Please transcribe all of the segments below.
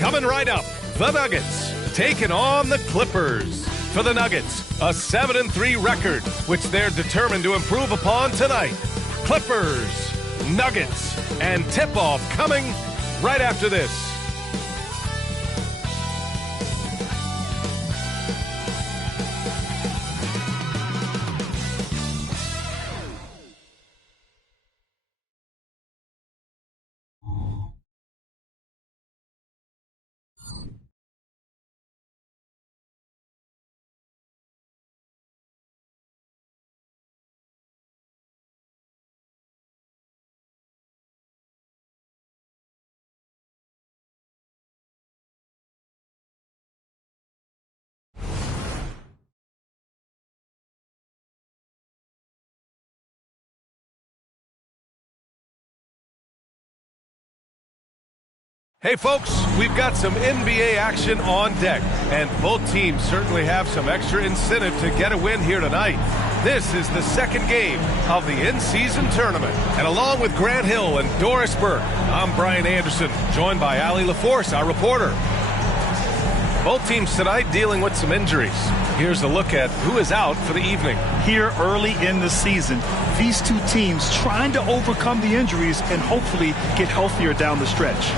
Coming right up, the Nuggets taking on the Clippers. For the Nuggets, a 7-3 record, which they're determined to improve upon tonight. Clippers, Nuggets, and tip-off coming right after this. Hey folks, we've got some NBA action on deck, and both teams certainly have some extra incentive to get a win here tonight. This is the second game of the in-season tournament. And along with Grant Hill and Doris Burke, I'm Brian Anderson, joined by Allie LaForce, our reporter. Both teams tonight dealing with some injuries. Here's a look at who is out for the evening. Here early in the season, these two teams trying to overcome the injuries and hopefully get healthier down the stretch.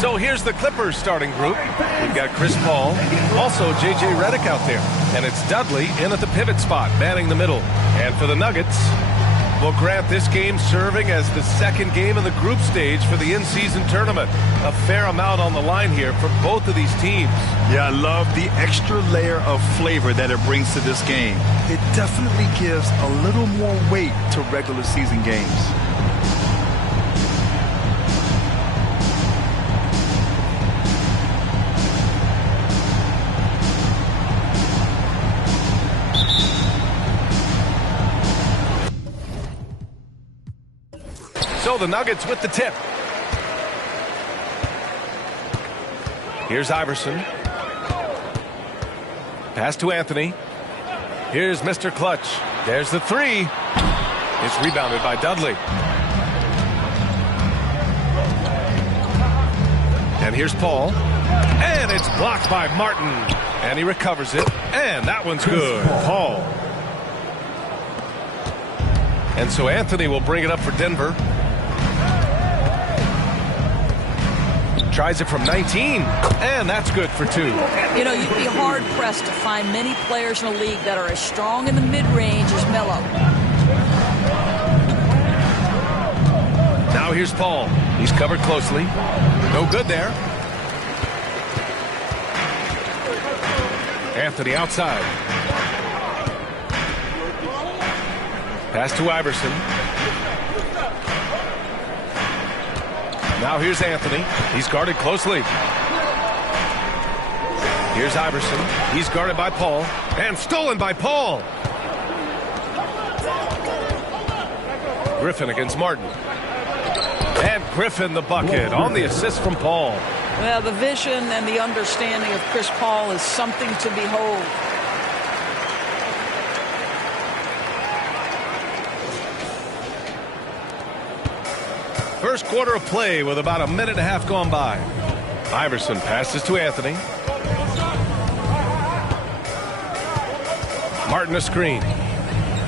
So here's the Clippers starting group. We've got Chris Paul, also J.J. Redick out there. And it's Dudley in at the pivot spot, manning the middle. And for the Nuggets, we'll grant this game serving as the second game of the group stage for the in-season tournament. A fair amount on the line here for both of these teams. Yeah, I love the extra layer of flavor that it brings to this game. It definitely gives a little more weight to regular season games. So the Nuggets with the tip. Here's Iverson. Pass to Anthony. Here's Mr. Clutch. There's the three. It's rebounded by Dudley. And here's Paul. And it's blocked by Martin. And he recovers it. And that one's good. Paul. And so Anthony will bring it up for Denver. Tries it from 19, and that's good for two. You know, you'd be hard-pressed to find many players in the league that are as strong in the mid-range as Melo. Now here's Paul. He's covered closely. No good there. Anthony outside. Pass to Iverson. Now here's Anthony. He's guarded closely. Here's Iverson. He's guarded by Paul. And stolen by Paul. Griffin against Martin. And Griffin the bucket on the assist from Paul. Well, the vision and the understanding of Chris Paul is something to behold. First quarter of play with about a minute and a half gone by. Iverson passes to Anthony. Martin a screen.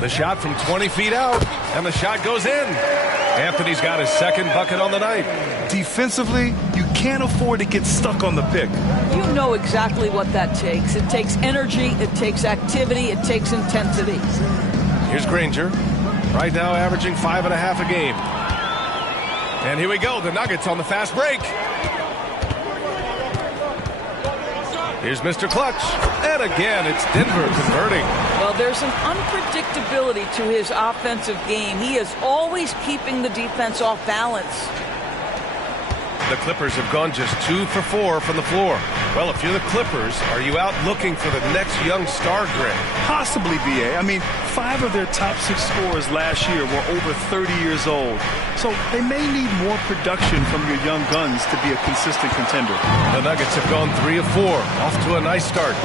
The shot from 20 feet out, and the shot goes in. Anthony's got his second bucket on the night. Defensively, you can't afford to get stuck on the pick. You know exactly what that takes. It takes energy, it takes activity, it takes intensity. Here's Granger. Right now averaging 5.5 a game. And here we go, the Nuggets on the fast break. Here's Mr. Clutch. And again, it's Denver converting. Well, there's an unpredictability to his offensive game. He is always keeping the defense off balance. The Clippers have gone just 2 for 4 from the floor. Well, if you're the Clippers, are you out looking for the next young star, Greg? Possibly, B.A. I mean, 5 of their top 6 scorers last year were over 30 years old. So they may need more production from your young guns to be a consistent contender. The Nuggets have gone 3 of 4. Off to a nice start.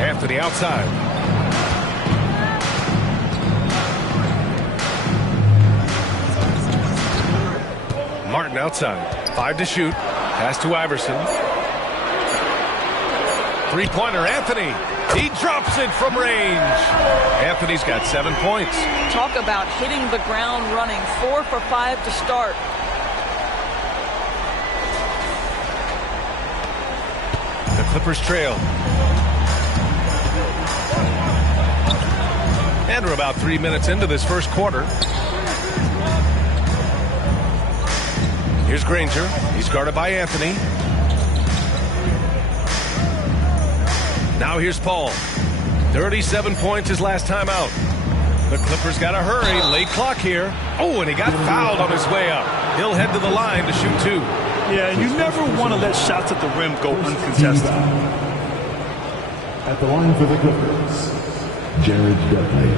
Anthony outside. Martin outside. 5 to shoot. Pass to Iverson. Three-pointer, Anthony. He drops it from range. Anthony's got 7 points. Talk about hitting the ground running. 4 for 5 to start. The Clippers trail. And we're about 3 minutes into this first quarter. Here's Granger. He's guarded by Anthony. Now here's Paul. 37 points his last time out. The Clippers got to hurry. Late clock here. Oh, and he got fouled on his way up. He'll head to the line to shoot 2. Yeah, and you never want to let shots at the rim go uncontested. At the line for the Clippers, Jared Dudley,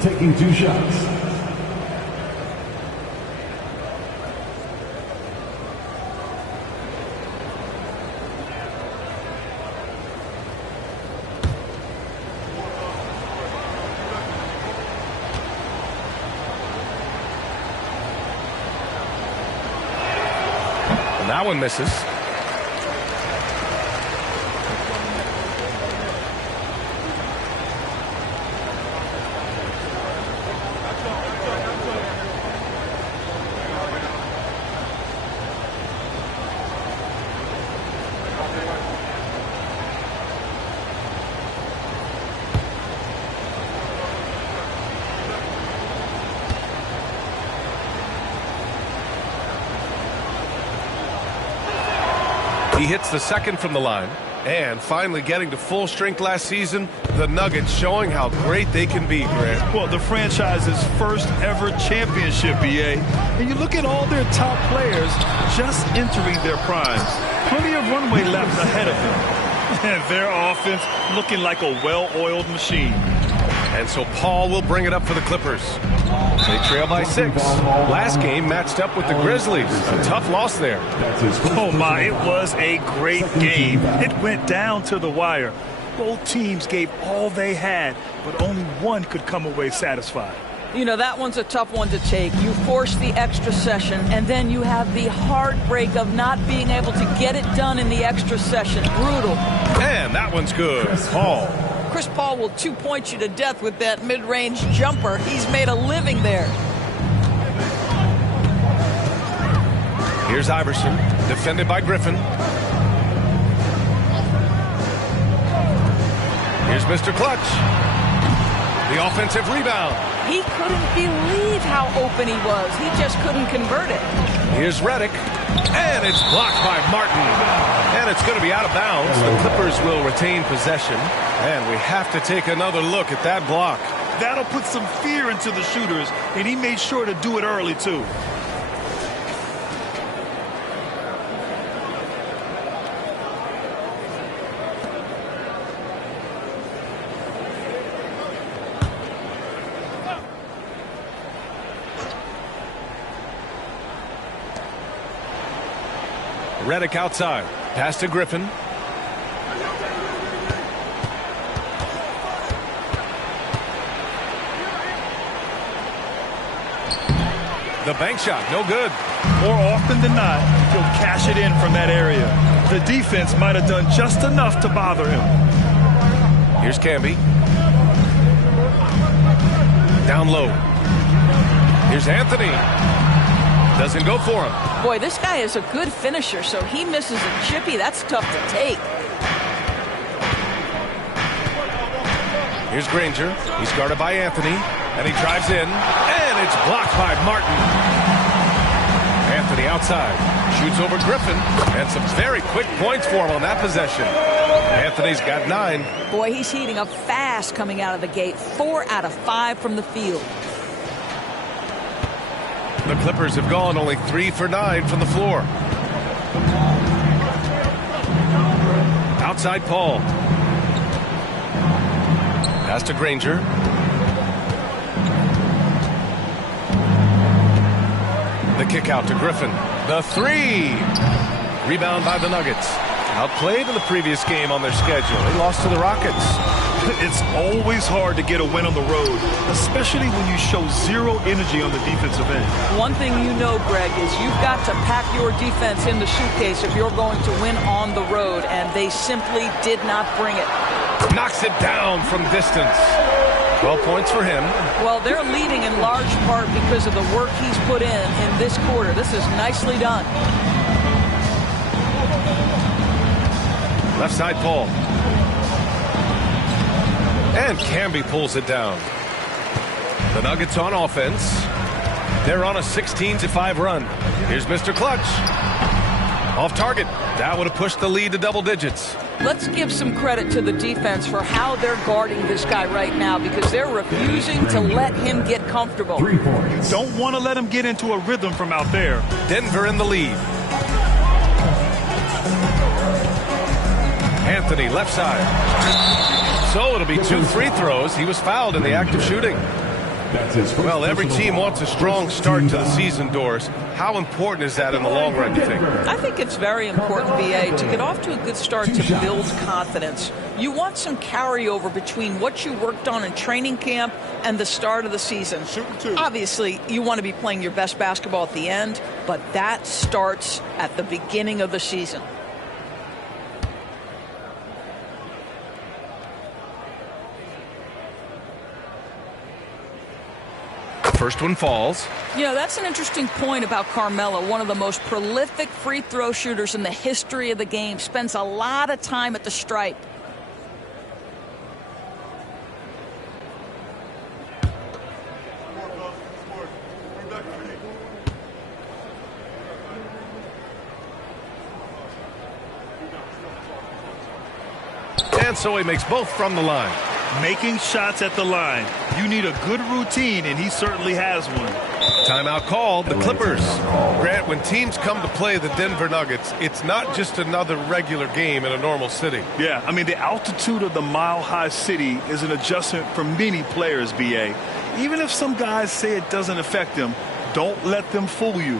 taking 2 shots. And that one misses. He hits the second from the line. And finally getting to full strength last season, the Nuggets showing how great they can be, Grant. Well, the franchise's first ever championship, EA. And you look at all their top players just entering their primes. Plenty of runway left ahead of them. And their offense looking like a well-oiled machine. And so Paul will bring it up for the Clippers. They trail by 6. Last game matched up with the Grizzlies. A tough loss there. Oh, my, it was a great game. It went down to the wire. Both teams gave all they had, but only one could come away satisfied. You know, that one's a tough one to take. You force the extra session, and then you have the heartbreak of not being able to get it done in the extra session. Brutal. And that one's good. Paul. Chris Paul will 2-point you to death with that mid-range jumper. He's made a living there. Here's Iverson, defended by Griffin. Here's Mr. Clutch. The offensive rebound. He couldn't believe how open he was. He just couldn't convert it. Here's Redick. And it's blocked by Martin. And it's going to be out of bounds. The Clippers will retain possession. And we have to take another look at that block. That'll put some fear into the shooters, and he made sure to do it early, too. Redick outside. Pass to Griffin. The bank shot, no good. More often than not, he'll cash it in from that area. The defense might have done just enough to bother him. Here's Camby. Down low. Here's Anthony. Doesn't go for him. Boy, this guy is a good finisher, so he misses a chippy. That's tough to take. Here's Granger. He's guarded by Anthony. And he drives in. And it's blocked by Martin. Anthony outside. Shoots over Griffin. And some very quick points for him on that possession. Anthony's got 9. Boy, he's heating up fast coming out of the gate. 4 out of 5 from the field. The Clippers have gone only 3 for 9 from the floor. Outside Paul. Pass to Granger. The kick out to Griffin. The 3. Rebound by the Nuggets. Outplayed in the previous game on their schedule. They lost to the Rockets. It's always hard to get a win on the road, especially when you show zero energy on the defensive end. One thing you know, Greg, is you've got to pack your defense in the suitcase if you're going to win on the road, and they simply did not bring it. Knocks it down from distance. 12 points for him. Well, they're leading in large part because of the work he's put in this quarter. This is nicely done. Left side Paul. And Camby pulls it down. The Nuggets on offense. They're on a 16-5 run. Here's Mr. Clutch. Off target. That would have pushed the lead to double digits. Let's give some credit to the defense for how they're guarding this guy right now, because they're refusing to let him get comfortable. 3 points. Don't want to let him get into a rhythm from out there. Denver in the lead. Anthony, left side. So it'll be 2 free throws. He was fouled in the act of shooting. That's his first Well, every personal team foul. wants a strong start to the season, Doris. How important is that in the long run, you think? I think it's very important, BA, to get off to a good start to build confidence. You want some carryover between what you worked on in training camp and the start of the season. Obviously, you want to be playing your best basketball at the end, but that starts at the beginning of the season. First one falls. You know, that's an interesting point about Carmelo, one of the most prolific free throw shooters in the history of the game. Spends a lot of time at the stripe. And so he makes both from the line. Making shots at the line. You need a good routine, and he certainly has one. Timeout called. The Clippers. Grant, when teams come to play the Denver Nuggets, it's not just another regular game in a normal city. Yeah, I mean, the altitude of the mile-high city is an adjustment for many players, BA. Even if some guys say it doesn't affect them, don't let them fool you.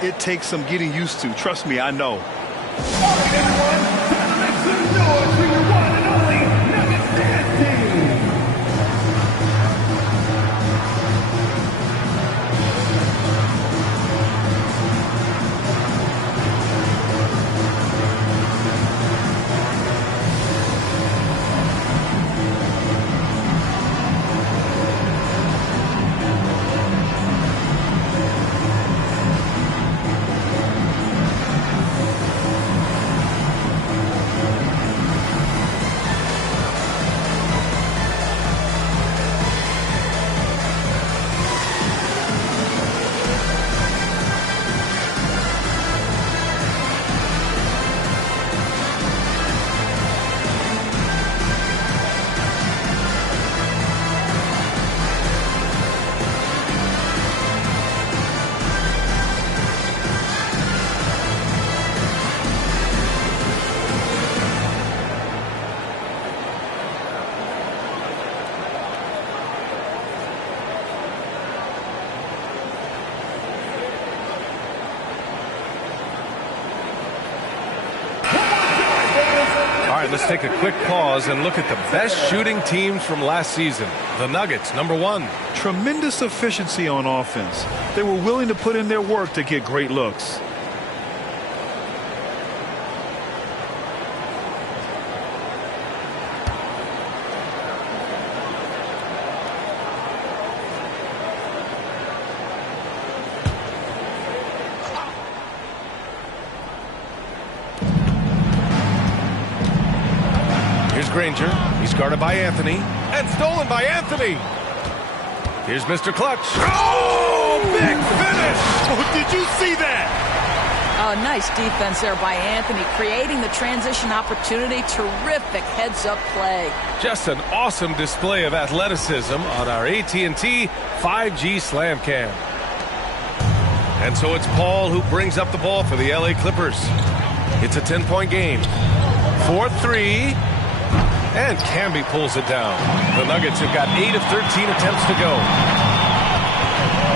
It takes some getting used to. Trust me, I know. Let's take a quick pause and look at the best shooting teams from last season. The Nuggets, number 1. Tremendous efficiency on offense. They were willing to put in their work to get great looks. Granger. He's guarded by Anthony. And stolen by Anthony. Here's Mr. Clutch. Oh, big finish! Oh, did you see that? Nice defense there by Anthony, creating the transition opportunity. Terrific heads-up play. Just an awesome display of athleticism on our AT&T 5G Slam Cam. And so it's Paul who brings up the ball for the LA Clippers. It's a 10-point game. 4-3. And Camby pulls it down. The Nuggets have got 8 of 13 attempts to go.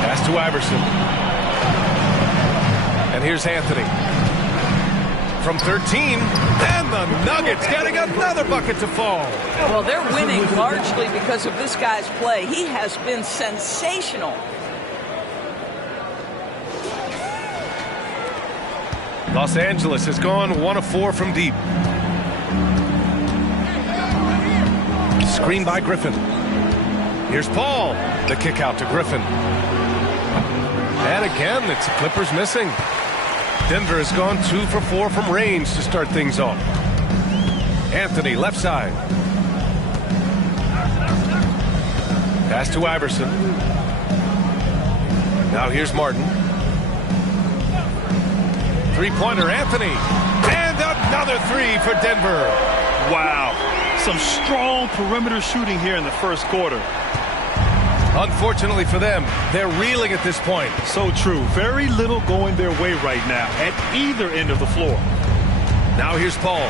Pass to Iverson. And here's Anthony. from 13. And the Nuggets getting another bucket to fall. Well, they're winning largely because of this guy's play. He has been sensational. Los Angeles has gone 1 of 4 from deep. Screen by Griffin. Here's Paul. The kick out to Griffin. And again, it's the Clippers missing. Denver has gone 2 for 4 from range to start things off. Anthony, left side. Pass to Iverson. Now here's Martin. Three-pointer, Anthony. And another 3 for Denver. Wow. Some strong perimeter shooting here in the first quarter. Unfortunately for them, they're reeling at this point. So true. Very little going their way right now at either end of the floor. Now here's Paul.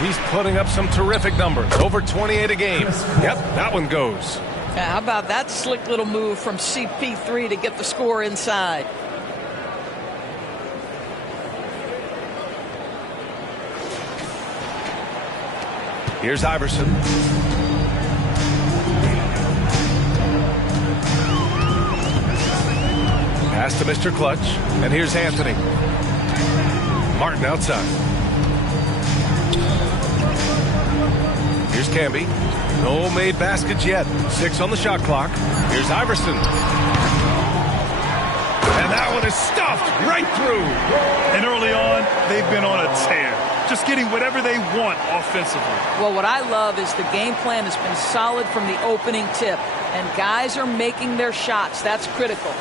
He's putting up some terrific numbers. Over 28 a game. Yep, that one goes. How about that slick little move from CP3 to get the score inside? Here's Iverson. Pass to Mr. Clutch. And here's Anthony. Martin outside. Here's Camby. No made baskets yet. 6 on the shot clock. Here's Iverson. And that one is stuffed right through. And early on, they've been on a tear. Just getting whatever they want offensively. Well, what I love is the game plan has been solid from the opening tip. And guys are making their shots. That's critical.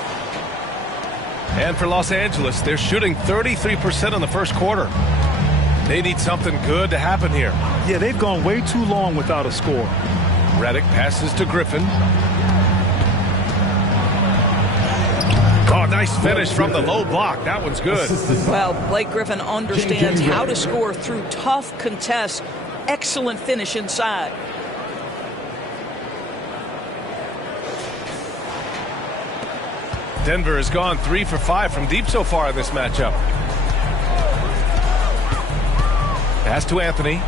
And for Los Angeles, they're shooting 33% in the first quarter. They need something good to happen here. Yeah, they've gone way too long without a score. Redick passes to Griffin. Oh, nice finish from the low block. That one's good. Well, Blake Griffin understands how to score through tough contests. Excellent finish inside. Denver has gone 3 for 5 from deep so far in this matchup. Pass to Anthony.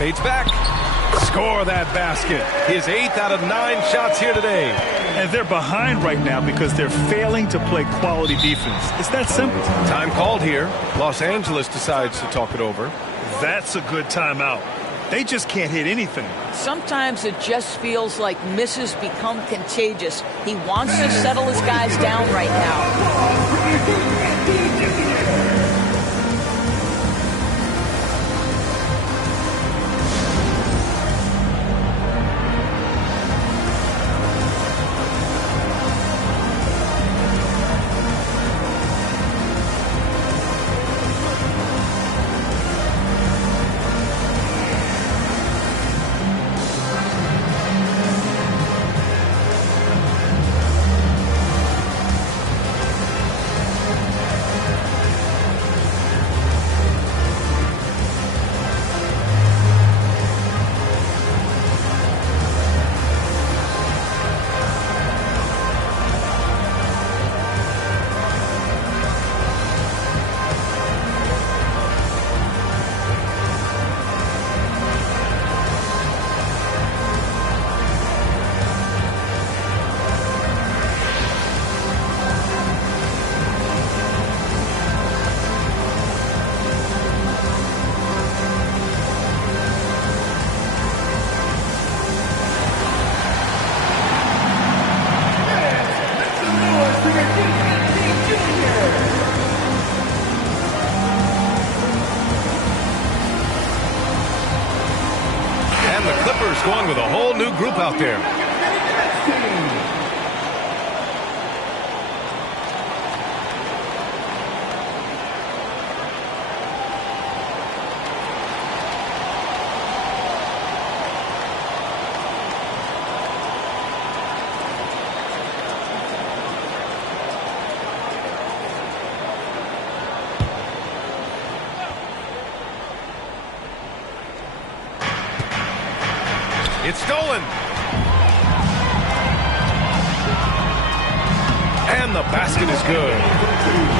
Fades back. Score that basket. His 8th out of 9 shots here today. And they're behind right now because they're failing to play quality defense. It's that simple. Time called here. Los Angeles decides to talk it over. That's a good timeout. They just can't hit anything. Sometimes it just feels like misses become contagious. He wants to settle his guys down right now. Going with a whole new group out there. It's stolen. And the basket is good.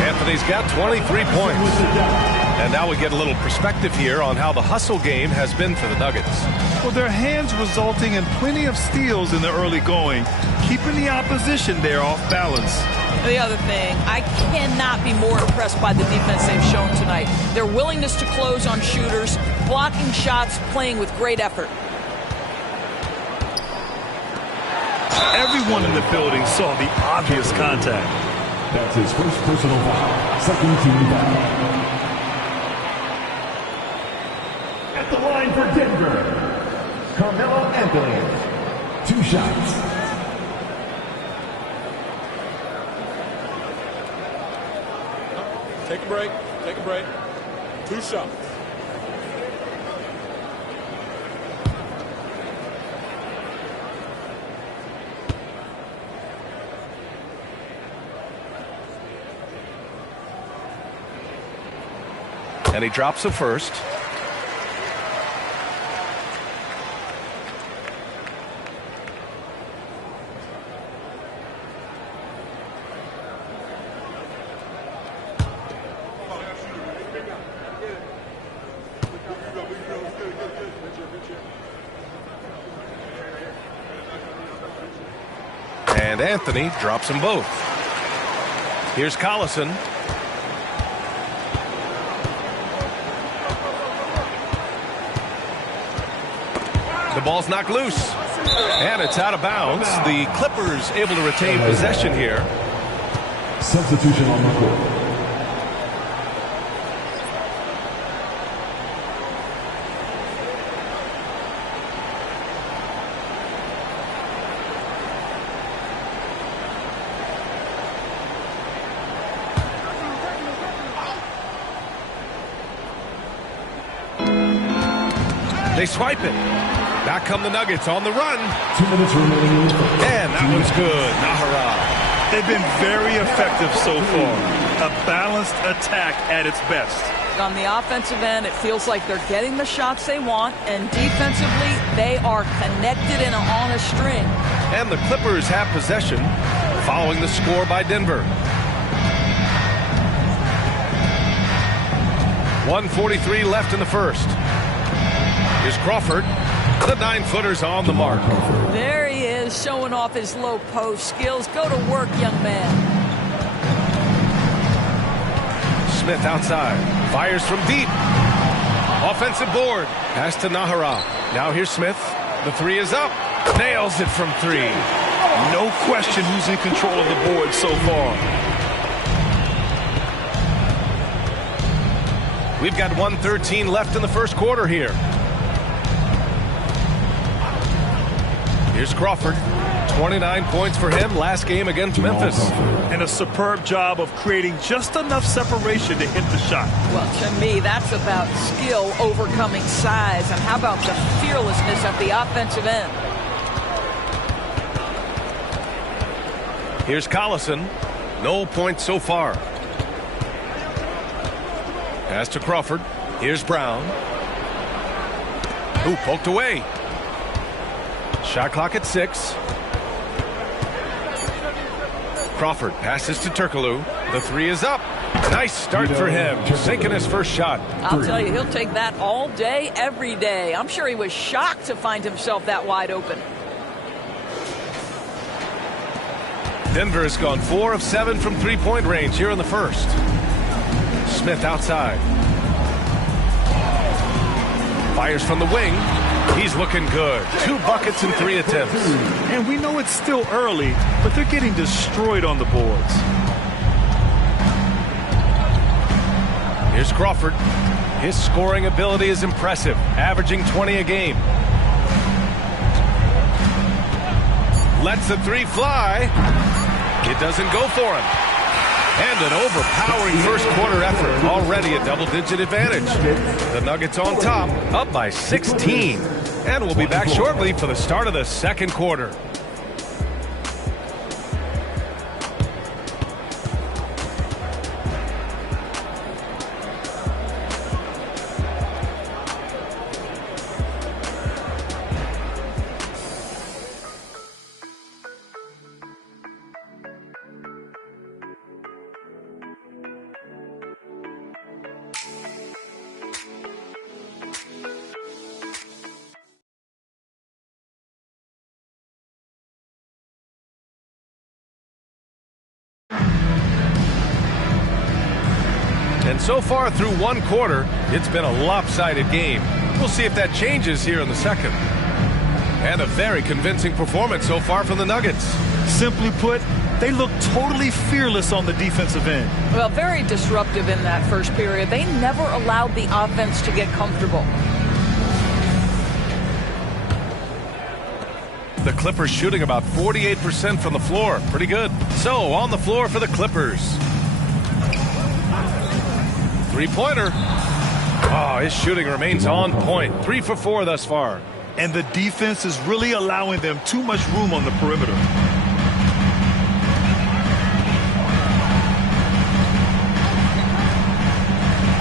Anthony's got 23 points. And now we get a little perspective here on how the hustle game has been for the Nuggets. Well, their hands resulting in plenty of steals in the early going, keeping the opposition there off balance. The other thing, I cannot be more impressed by the defense they've shown tonight. Their willingness to close on shooters, blocking shots, playing with great effort. Everyone in the building saw the obvious contact. That's his first personal foul. Second team foul. At the line for Denver, Carmelo Anthony. 2 shots. Take a break. Take a break. 2 shots. And he drops the first. And Anthony drops them both. Here's Collison. The ball's knocked loose. And it's out of bounds. The Clippers able to retain possession here. Substitution on the court. They swipe it. Back come the Nuggets on the run. 2 minutes remaining. And that one's good. Nahara. They've been very effective so far. A balanced attack at its best. On the offensive end, it feels like they're getting the shots they want, and defensively, they are connected and on a string. And the Clippers have possession following the score by Denver. 1:43 left in the first. Here's Crawford. The 9-footer's on the mark. There he is, showing off his low post skills. Go to work, young man. Smith outside. Fires from deep. Offensive board. Pass to Nahara. Now here's Smith. The 3 is up. Nails it from 3. No question who's in control of the board so far. We've got 1:13 left in the first quarter here. Here's Crawford. 29 points for him last game against Memphis. And a superb job of creating just enough separation to hit the shot. Well, to me, that's about skill overcoming size. And how about the fearlessness at the offensive end? Here's Collison. No points so far. Pass to Crawford. Here's Brown. Ooh, poked away. Shot clock at 6. Crawford passes to Turkoglu. The 3 is up. Nice start for him. Sinking his first shot. I'll tell you, he'll take that all day, every day. I'm sure he was shocked to find himself that wide open. Denver has gone 4 of 7 from three-point range here in the first. Smith outside. Fires from the wing. He's looking good. 2 buckets and 3 attempts. And we know it's still early, but they're getting destroyed on the boards. Here's Crawford. His scoring ability is impressive, averaging 20 a game. Lets the 3 fly. It doesn't go for him. And an overpowering first quarter effort. Already a double-digit advantage. The Nuggets on top, up by 16. And we'll be back shortly for the start of the second quarter. And so far through one quarter, it's been a lopsided game. We'll see if that changes here in the second. And a very convincing performance so far from the Nuggets. Simply put, they look totally fearless on the defensive end. Well, very disruptive in that first period. They never allowed the offense to get comfortable. The Clippers shooting about 48% from the floor. Pretty good. So, on the floor for the Clippers. Three-pointer. Oh, his shooting remains on point. 3 for 4 thus far. And the defense is really allowing them too much room on the perimeter.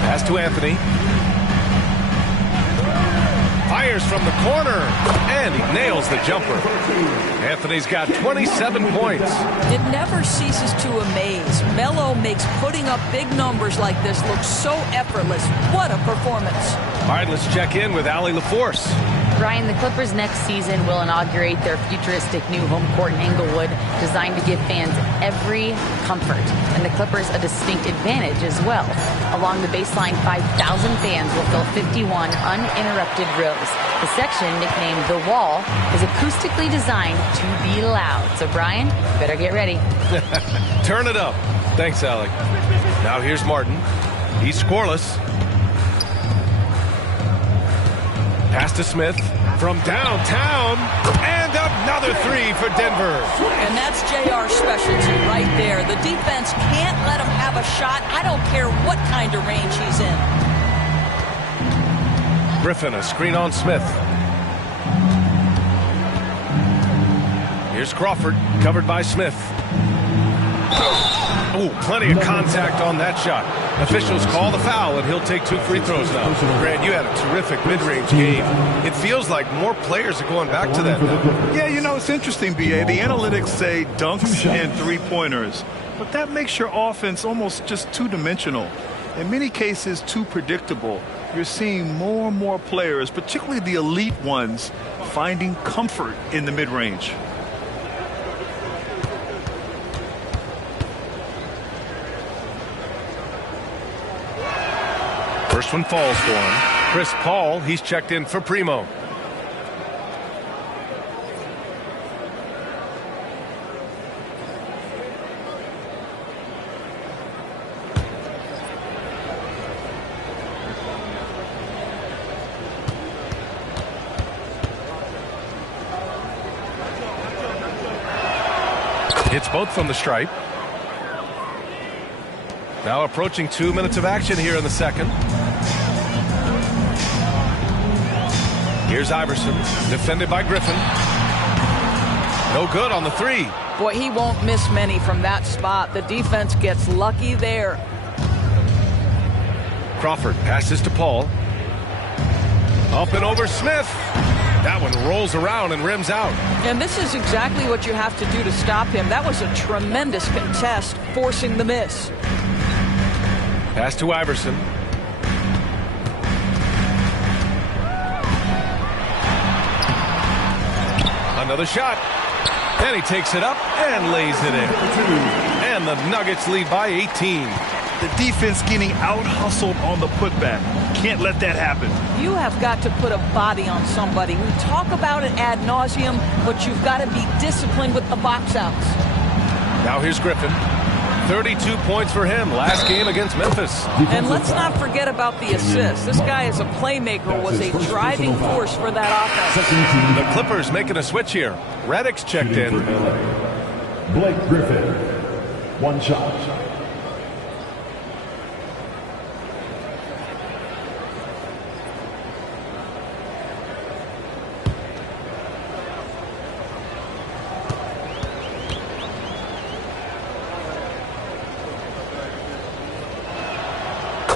Pass to Anthony. Fires from the corner, and he nails the jumper. Anthony's got 27 points. It never ceases to amaze. Melo makes putting up big numbers like this look so effortless. What a performance. All right, let's check in with Allie LaForce. Brian, the Clippers next season will inaugurate their futuristic new home court in Inglewood, designed to give fans every comfort, and the Clippers a distinct advantage as well. Along the baseline, 5,000 fans will fill 51 uninterrupted rows. The section, nicknamed The Wall, is acoustically designed to be loud. So, Brian, you better get ready. Turn it up. Thanks, Allie. Now here's Martin. He's scoreless. Pass to Smith from downtown, and another 3 for Denver. And that's JR's specialty right there. The defense can't let him have a shot. I don't care what kind of range he's in. Griffin, a screen on Smith. Here's Crawford, covered by Smith. Oh, plenty of contact on that shot. Officials call the foul, and he'll take 2 free throws now. Grant, you had a terrific mid-range game. It feels like more players are going back to that now. Yeah, you know, it's interesting, B.A. The analytics say dunks and three-pointers, but that makes your offense almost just two-dimensional. In many cases, too predictable. You're seeing more and more players, particularly the elite ones, finding comfort in the mid-range. First one falls for him. Chris Paul, he's checked in for Primo. Hits both from the stripe. Now approaching 2 minutes of action here in the second. Here's Iverson, defended by Griffin. No good on the 3. Boy, he won't miss many from that spot. The defense gets lucky there. Crawford passes to Paul. Up and over Smith. That one rolls around and rims out. And this is exactly what you have to do to stop him. That was a tremendous contest, forcing the miss. Pass to Iverson. Another shot. And he takes it up and lays it in. And the Nuggets lead by 18. The defense getting out-hustled on the putback. Can't let that happen. You have got to put a body on somebody. We talk about it ad nauseum, but you've got to be disciplined with the box outs. Now here's Griffin. 32 points for him last game against Memphis. And let's not forget about the assist. This guy is a playmaker, was a driving force for that offense. The Clippers making a switch here. Redick's checked in. Blake Griffin, 1 shot.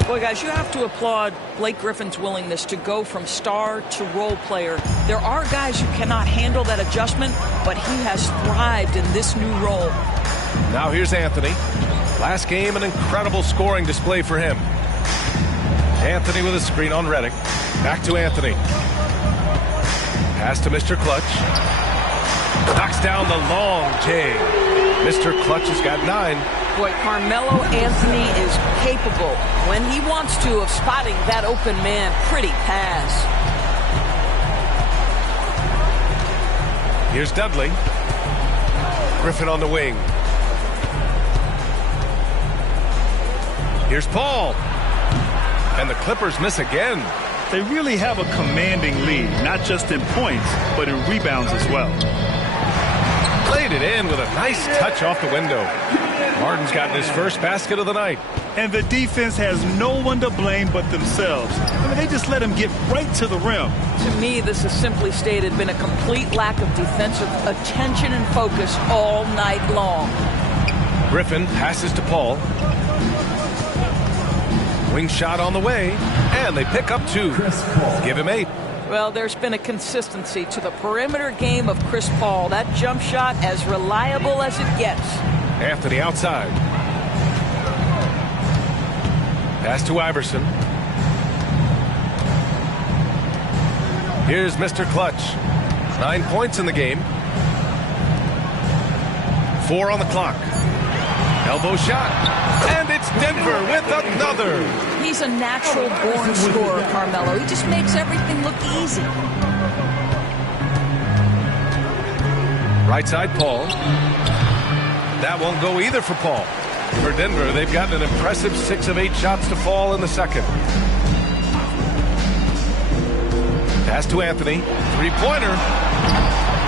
Boy, guys, you have to applaud Blake Griffin's willingness to go from star to role player. There are guys who cannot handle that adjustment, but he has thrived in this new role. Now here's Anthony. Last game, an incredible scoring display for him. Anthony with a screen on Redick. Back to Anthony. Pass to Mr. Clutch. Knocks down the long J. Mr. Clutch has got 9. Boy, Carmelo Anthony is capable, when he wants to, of spotting that open man. Pretty pass. Here's Dudley. Griffin on the wing. Here's Paul. And the Clippers miss again. They really have a commanding lead, not just in points, but in rebounds as well. Played it in with a nice touch off the window. Martin's gotten his first basket of the night. And the defense has no one to blame but themselves. I mean, they just let him get right to the rim. To me, this has simply stated been a complete lack of defensive attention and focus all night long. Griffin passes to Paul. Wing shot on the way, and they pick up 2. Give him 8. Well, there's been a consistency to the perimeter game of Chris Paul. That jump shot as reliable as it gets. Anthony outside. Pass to Iverson. Here's Mr. Clutch. 9 points in the game. 4 on the clock. Elbow shot. And it's Denver with another. He's a natural-born scorer, Carmelo. He just makes everything look easy. Right side, Paul. That won't go either for Paul. For Denver, they've gotten an impressive 6 of 8 shots to fall in the second. Pass to Anthony. Three-pointer.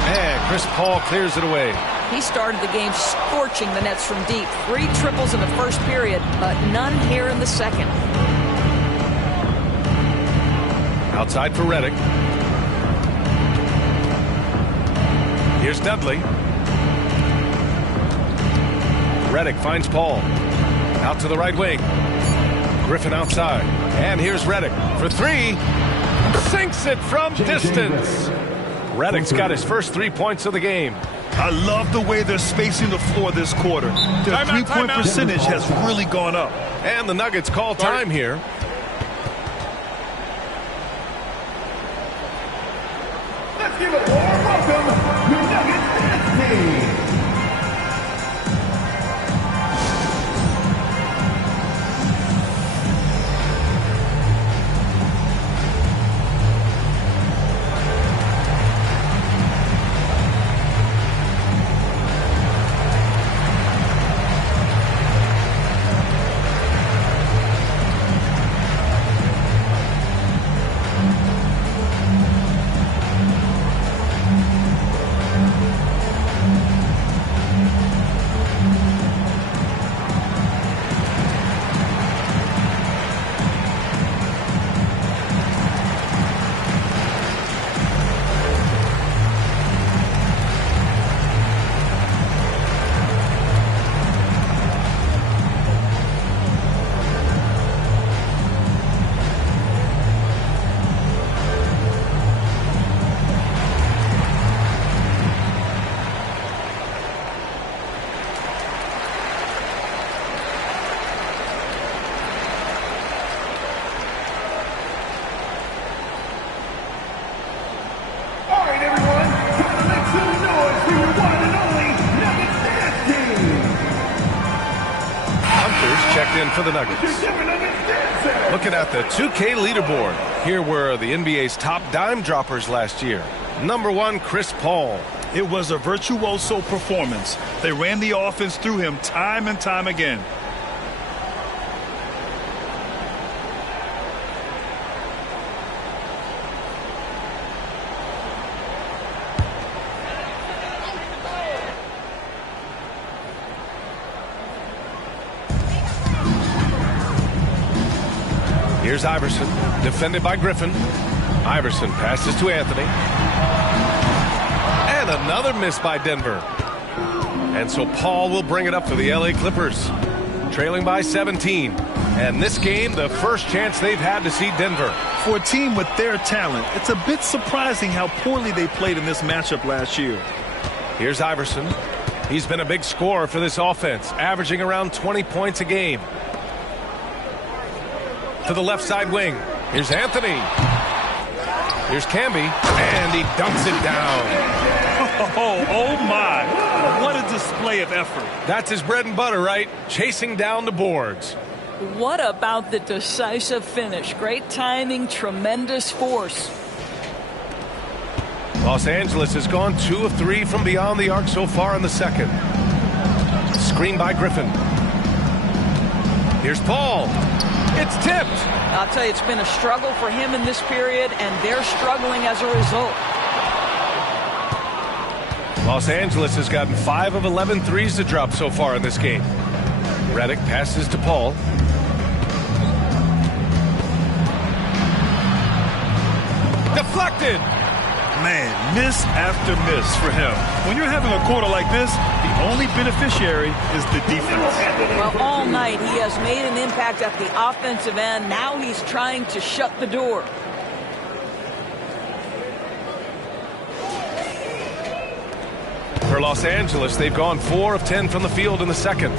And Chris Paul clears it away. He started the game scorching the Nets from deep. 3 triples in the first period, but none here in the second. Outside for Redick. Here's Dudley. Redick finds Paul. Out to the right wing. Griffin outside. And here's Redick for 3. Sinks it from distance. Redick's got his first 3 points of the game. I love the way they're spacing the floor this quarter. Their three-point percentage has really gone up. And the Nuggets call time here. Let's give it a warm welcome to the Nuggets dance team. In for the Nuggets. Looking at the 2K leaderboard, here were the NBA's top dime droppers last year. Number 1, Chris Paul. It was a virtuoso performance. They ran the offense through him time and time again. Here's Iverson, defended by Griffin. Iverson passes to Anthony. And another miss by Denver. And so Paul will bring it up for the LA Clippers, trailing by 17. And this game, the first chance they've had to see Denver. For a team with their talent, it's a bit surprising how poorly they played in this matchup last year. Here's Iverson. He's been a big scorer for this offense, averaging around 20 points a game. To the left side wing. Here's Anthony. Here's Camby, and he dunks it down. Oh my. What a display of effort. That's his bread and butter, right? Chasing down the boards. What about the decisive finish? Great timing, tremendous force. Los Angeles has gone 2 of 3 from beyond the arc so far in the second. Screen by Griffin. Here's Paul. It's tipped. I'll tell you, it's been a struggle for him in this period, and they're struggling as a result. Los Angeles has gotten 5 of 11 threes to drop so far in this game. Redick passes to Paul. Deflected. Man, miss after miss for him. When you're having a quarter like this, the only beneficiary is the defense. Well, all night he has made an impact at the offensive end. Now he's trying to shut the door. For Los Angeles, they've gone 4 of 10 from the field in the second.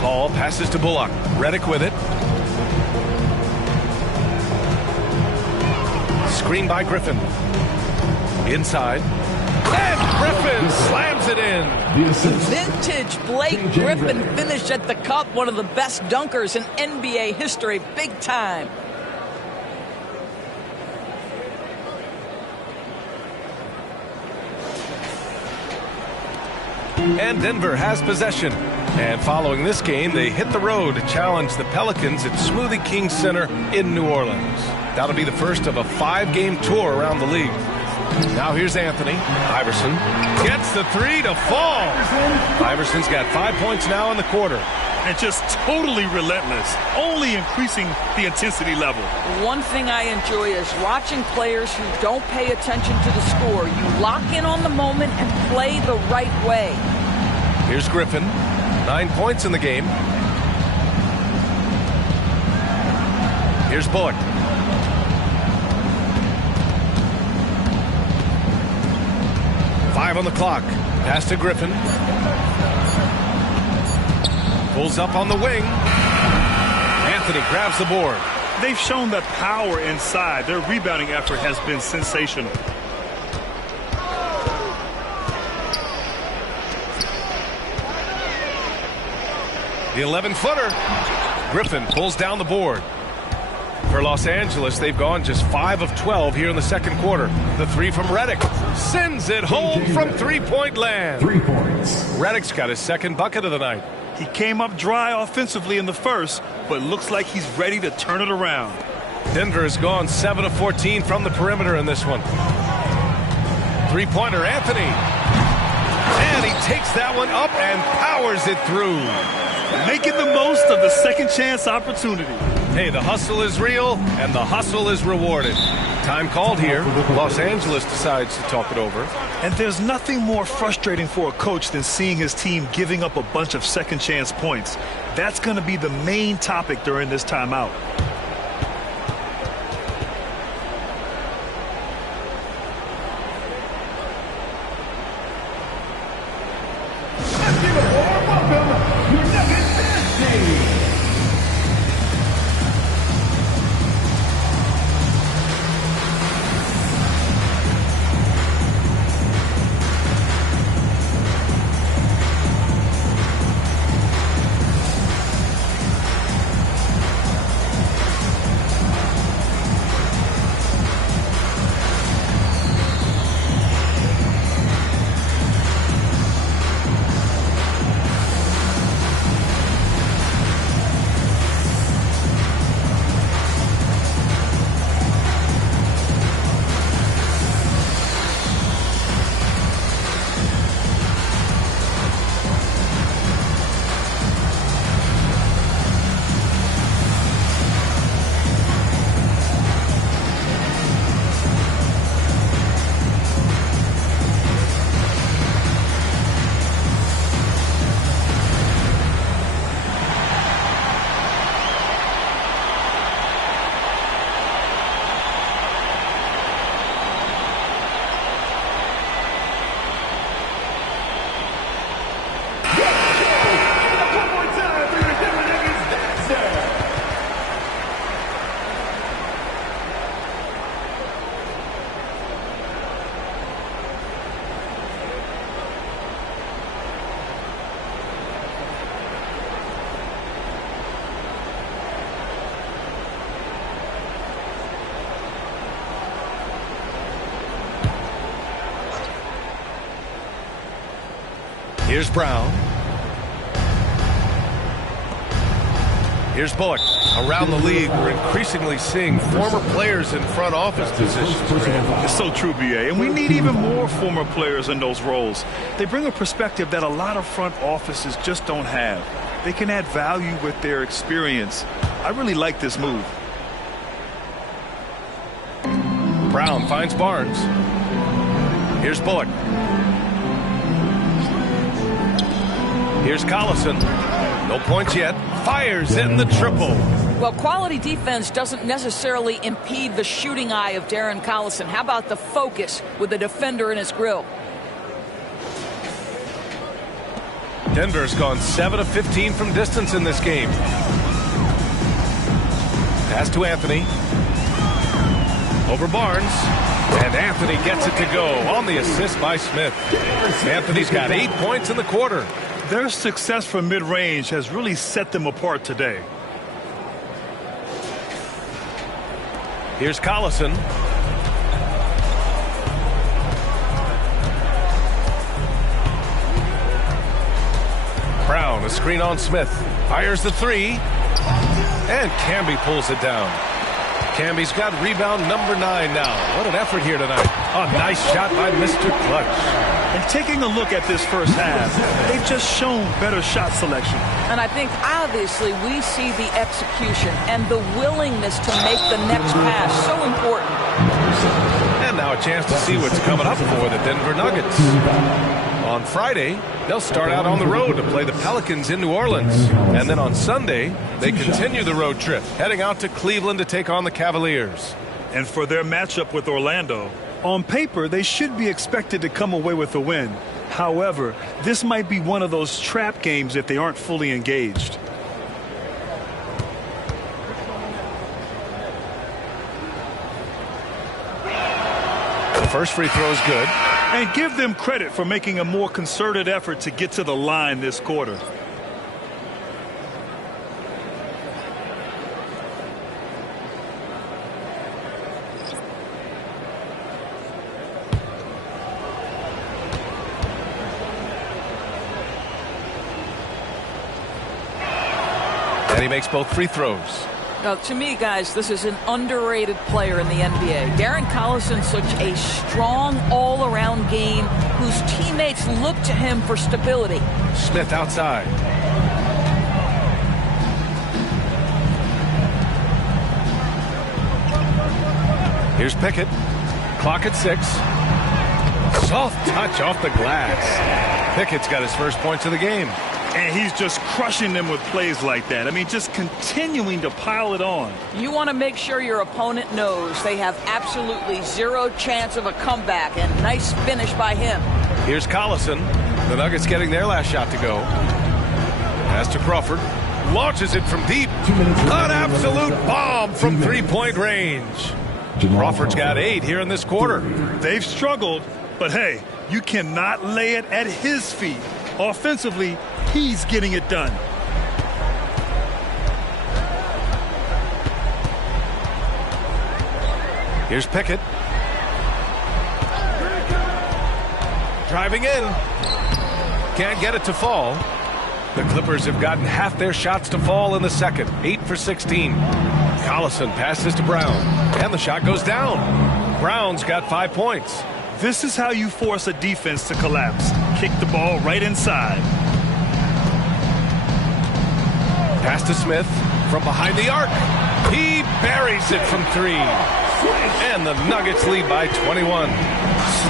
Paul passes to Bullock. Redick with it. Screen by Griffin. Inside. And Griffin slams it in. Vintage Blake Griffin finished at the cup. One of the best dunkers in NBA history. Big time. And Denver has possession. And following this game, they hit the road to challenge the Pelicans at Smoothie King Center in New Orleans. That'll be the first of a 5-game tour around the league. Now here's Anthony. Iverson gets the 3 to fall. Iverson's got 5 points now in the quarter. And just totally relentless, only increasing the intensity level. One thing I enjoy is watching players who don't pay attention to the score. You lock in on the moment and play the right way. Here's Griffin. 9 points in the game. Here's Bullock. Five on the clock. Pass to Griffin. Pulls up on the wing. Anthony grabs the board. They've shown that power inside. Their rebounding effort has been sensational. The 11-footer. Griffin pulls down the board. For Los Angeles, they've gone just 5 of 12 here in the second quarter. The 3 from Redick sends it home from three-point land. 3 points. Redick's got his second bucket of the night. He came up dry offensively in the first, but looks like he's ready to turn it around. Denver has gone 7 of 14 from the perimeter in this one. Three-pointer, Anthony. And he takes that one up and powers it through. Making the most of the second chance opportunity. Hey, the hustle is real, and the hustle is rewarded. Time called here. Los Angeles decides to talk it over. And there's nothing more frustrating for a coach than seeing his team giving up a bunch of second chance points. That's going to be the main topic during this timeout. Let's give a warm welcome. Your Nuggets Thursday. Here's Brown. Here's Bullock. Around the league, we're increasingly seeing former players in front office positions. It's so true, B.A., and we need even more former players in those roles. They bring a perspective that a lot of front offices just don't have. They can add value with their experience. I really like this move. Brown finds Barnes. Here's Bullock. Here's Collison. No points yet. Fires in the triple. Well, quality defense doesn't necessarily impede the shooting eye of Darren Collison. How about the focus with the defender in his grill? Denver's gone 7 of 15 from distance in this game. Pass to Anthony. Over Barnes. And Anthony gets it to go on the assist by Smith. Anthony's got 8 points in the quarter. Their success from mid-range has really set them apart today. Here's Collison. Brown, a screen on Smith. Fires the three. And Camby pulls it down. Camby's got rebound number 9 now. What an effort here tonight. A nice shot by Mr. Clutch. And taking a look at this first half, they've just shown better shot selection. And I think obviously we see the execution and the willingness to make the next pass so important. And now a chance to see what's coming up for the Denver Nuggets. On Friday, they'll start out on the road to play the Pelicans in New Orleans. And then on Sunday, they continue the road trip, heading out to Cleveland to take on the Cavaliers. And for their matchup with Orlando, on paper, they should be expected to come away with a win. However, this might be one of those trap games if they aren't fully engaged. The first free throw is good. And give them credit for making a more concerted effort to get to the line this quarter. And he makes both free throws. Now, to me, guys, this is an underrated player in the NBA. Darren Collison's such a strong all-around game whose teammates look to him for stability. Smith outside. Here's Pickett. Clock at 6. Soft touch off the glass. Pickett's got his first points of the game. And he's just crushing them with plays like that. I mean, just continuing to pile it on. You want to make sure your opponent knows they have absolutely zero chance of a comeback, and nice finish by him. Here's Collison. The Nuggets getting their last shot to go. Pass to Crawford. Launches it from deep. An absolute bomb from three-point range. Crawford's got 8 here in this quarter. They've struggled, but hey, you cannot lay it at his feet. Offensively, he's getting it done. Here's Pickett. Driving in. Can't get it to fall. The Clippers have gotten half their shots to fall in the second. 8 for 16. Collison passes to Brown. And the shot goes down. Brown's got 5 points. This is how you force a defense to collapse. Kick the ball right inside. Pass to Smith from behind the arc. He buries it from 3. And the Nuggets lead by 21.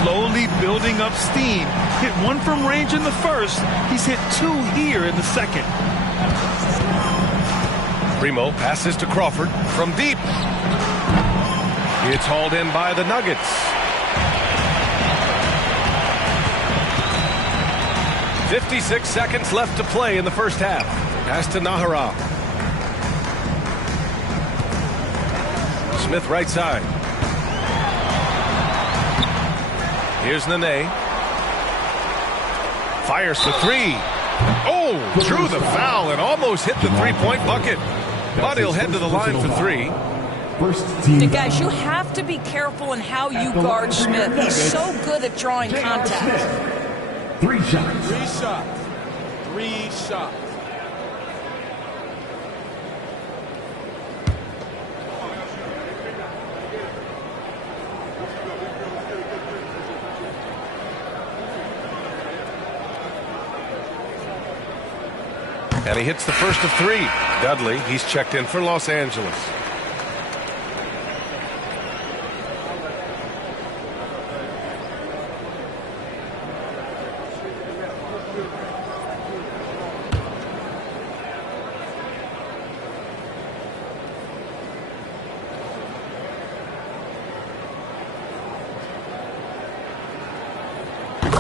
Slowly building up steam. Hit 1 from range in the first. He's hit 2 here in the second. Primo passes to Crawford from deep. It's hauled in by the Nuggets. 56 seconds left to play in the first half. Pass to Nahara. Smith right side. Here's Nene. Fires the 3. Oh, drew the foul and almost hit the three-point bucket. But he'll head to the line for 3. And guys, you have to be careful in how you guard Smith. He's so good at drawing contact. 3 shots. 3 shots. 3 shots. And he hits the first of 3. Dudley, he's checked in for Los Angeles.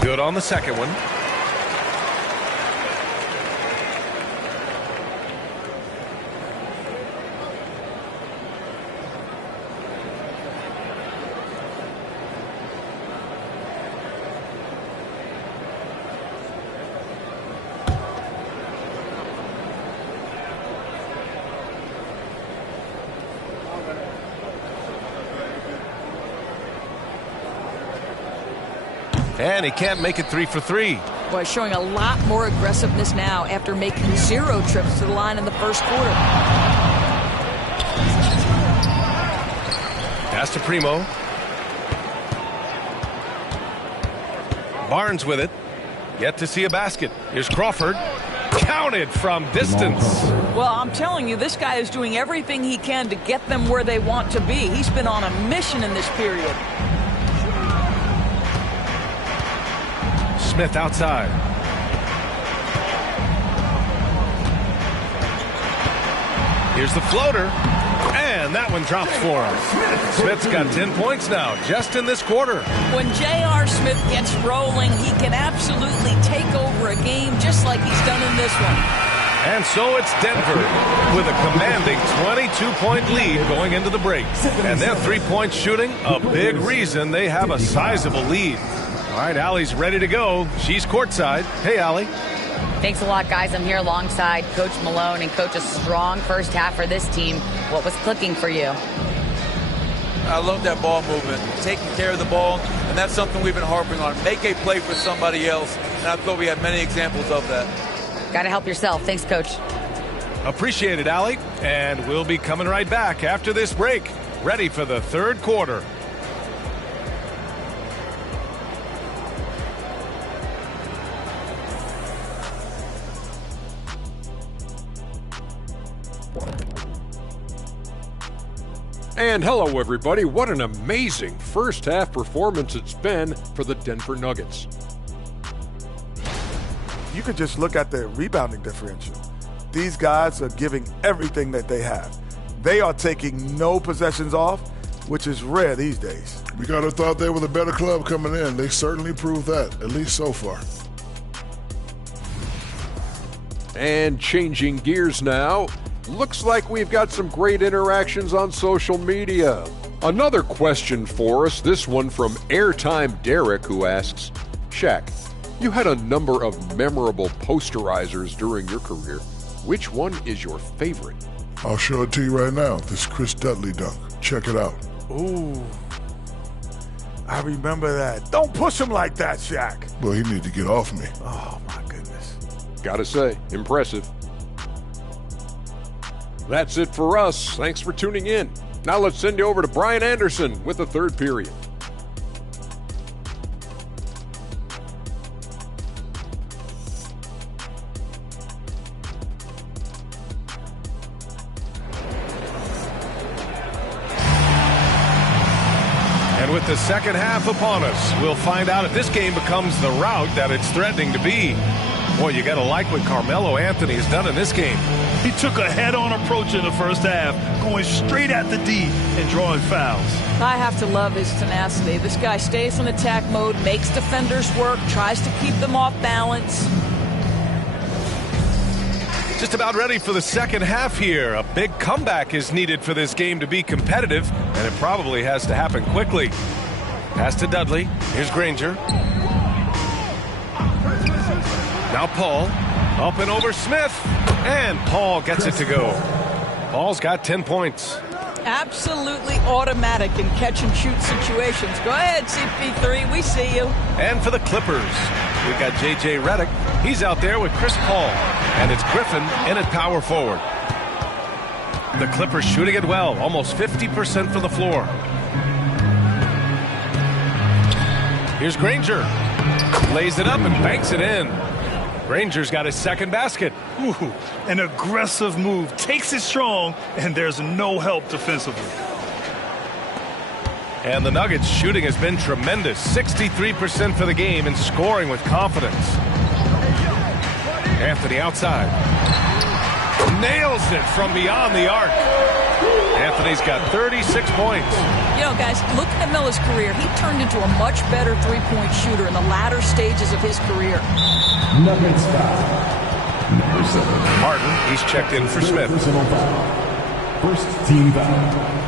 Good on the second one. And he can't make it 3 for 3. Boy, showing a lot more aggressiveness now after making 0 trips to the line in the first quarter. Pass to Primo. Barnes with it. Yet to see a basket. Here's Crawford. Counted from distance. Well, I'm telling you, this guy is doing everything he can to get them where they want to be. He's been on a mission in this period. Smith outside. Here's the floater. And that one drops for him. Smith's got 10 points now, just in this quarter. When J.R. Smith gets rolling, he can absolutely take over a game just like he's done in this one. And so it's Denver with a commanding 22-point lead going into the break. And their three-point shooting, a big reason they have a sizable lead. All right, Allie's ready to go. She's courtside. Hey, Allie. Thanks a lot, guys. I'm here alongside Coach Malone, and Coach, a strong first half for this team. What was clicking for you? I love that ball movement, taking care of the ball, and that's something we've been harping on. Make a play for somebody else, and I thought we had many examples of that. Got to help yourself. Thanks, Coach. Appreciate it, Allie. And we'll be coming right back after this break, ready for the third quarter. And hello, everybody. What an amazing first half performance it's been for the Denver Nuggets. You could just look at the rebounding differential. These guys are giving everything that they have. They are taking no possessions off, which is rare these days. We gotta have thought they were the better club coming in. They certainly proved that, at least so far. And changing gears now, looks like we've got some great interactions on social media. Another question for us, this one from Airtime Derek, who asks, Shaq, you had a number of memorable posterizers during your career. Which one is your favorite? I'll show it to you right now. This Chris Dudley dunk. Check it out. Ooh. I remember that. Don't push him like that, Shaq. Well, he needs to get off me. Oh, my goodness. Gotta say, impressive. That's it for us. Thanks for tuning in. Now let's send you over to Brian Anderson with the third period. And with the second half upon us, we'll find out if this game becomes the rout that it's threatening to be. Boy, you got to like what Carmelo Anthony has done in this game. He took a head-on approach in the first half, going straight at the D and drawing fouls. I have to love his tenacity. This guy stays in attack mode, makes defenders work, tries to keep them off balance. Just about ready for the second half here. A big comeback is needed for this game to be competitive, and it probably has to happen quickly. Pass to Dudley. Here's Granger. Now Paul, up and over Smith, and Paul gets it to go. Paul's got 10 points. Absolutely automatic in catch-and-shoot situations. Go ahead, CP3, we see you. And for the Clippers, We've got J.J. Redick. He's out there with Chris Paul. And it's Griffin in at power forward. The Clippers shooting it well, almost 50% from the floor. Here's Granger. Lays it up and banks it in. Granger's got his second basket. Ooh, an aggressive move. Takes it strong, and there's no help defensively. And the Nuggets shooting has been tremendous. 63% for the game and scoring with confidence. Anthony outside. Nails it from beyond the arc. Anthony's got 36 points. You know, guys, looking at Melo's career, he turned into a much better three-point shooter in the latter stages of his career. Nuggets foul. Number 7. Martin, he's checked in for Smith. Personal foul. First team foul.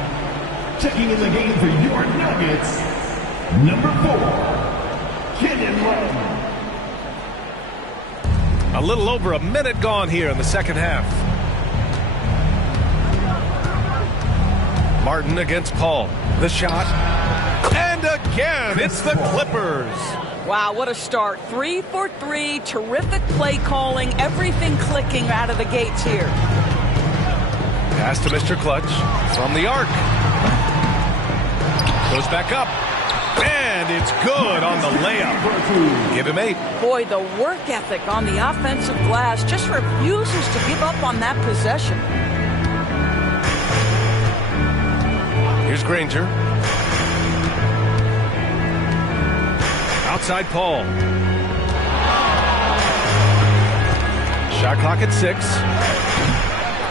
Checking in the game for your Nuggets, number 4, Kenyon Martin. A little over a minute gone here in the second half. Martin against Paul. The shot. And again, it's the Clippers. Wow, what a start. 3 for 3. Terrific play calling. Everything clicking out of the gates here. Pass to Mr. Clutch from the arc. Goes back up. And it's good on the layup. Give him 8. Boy, the work ethic on the offensive glass just refuses to give up on that possession. Here's Granger. Outside Paul. Shot clock at 6.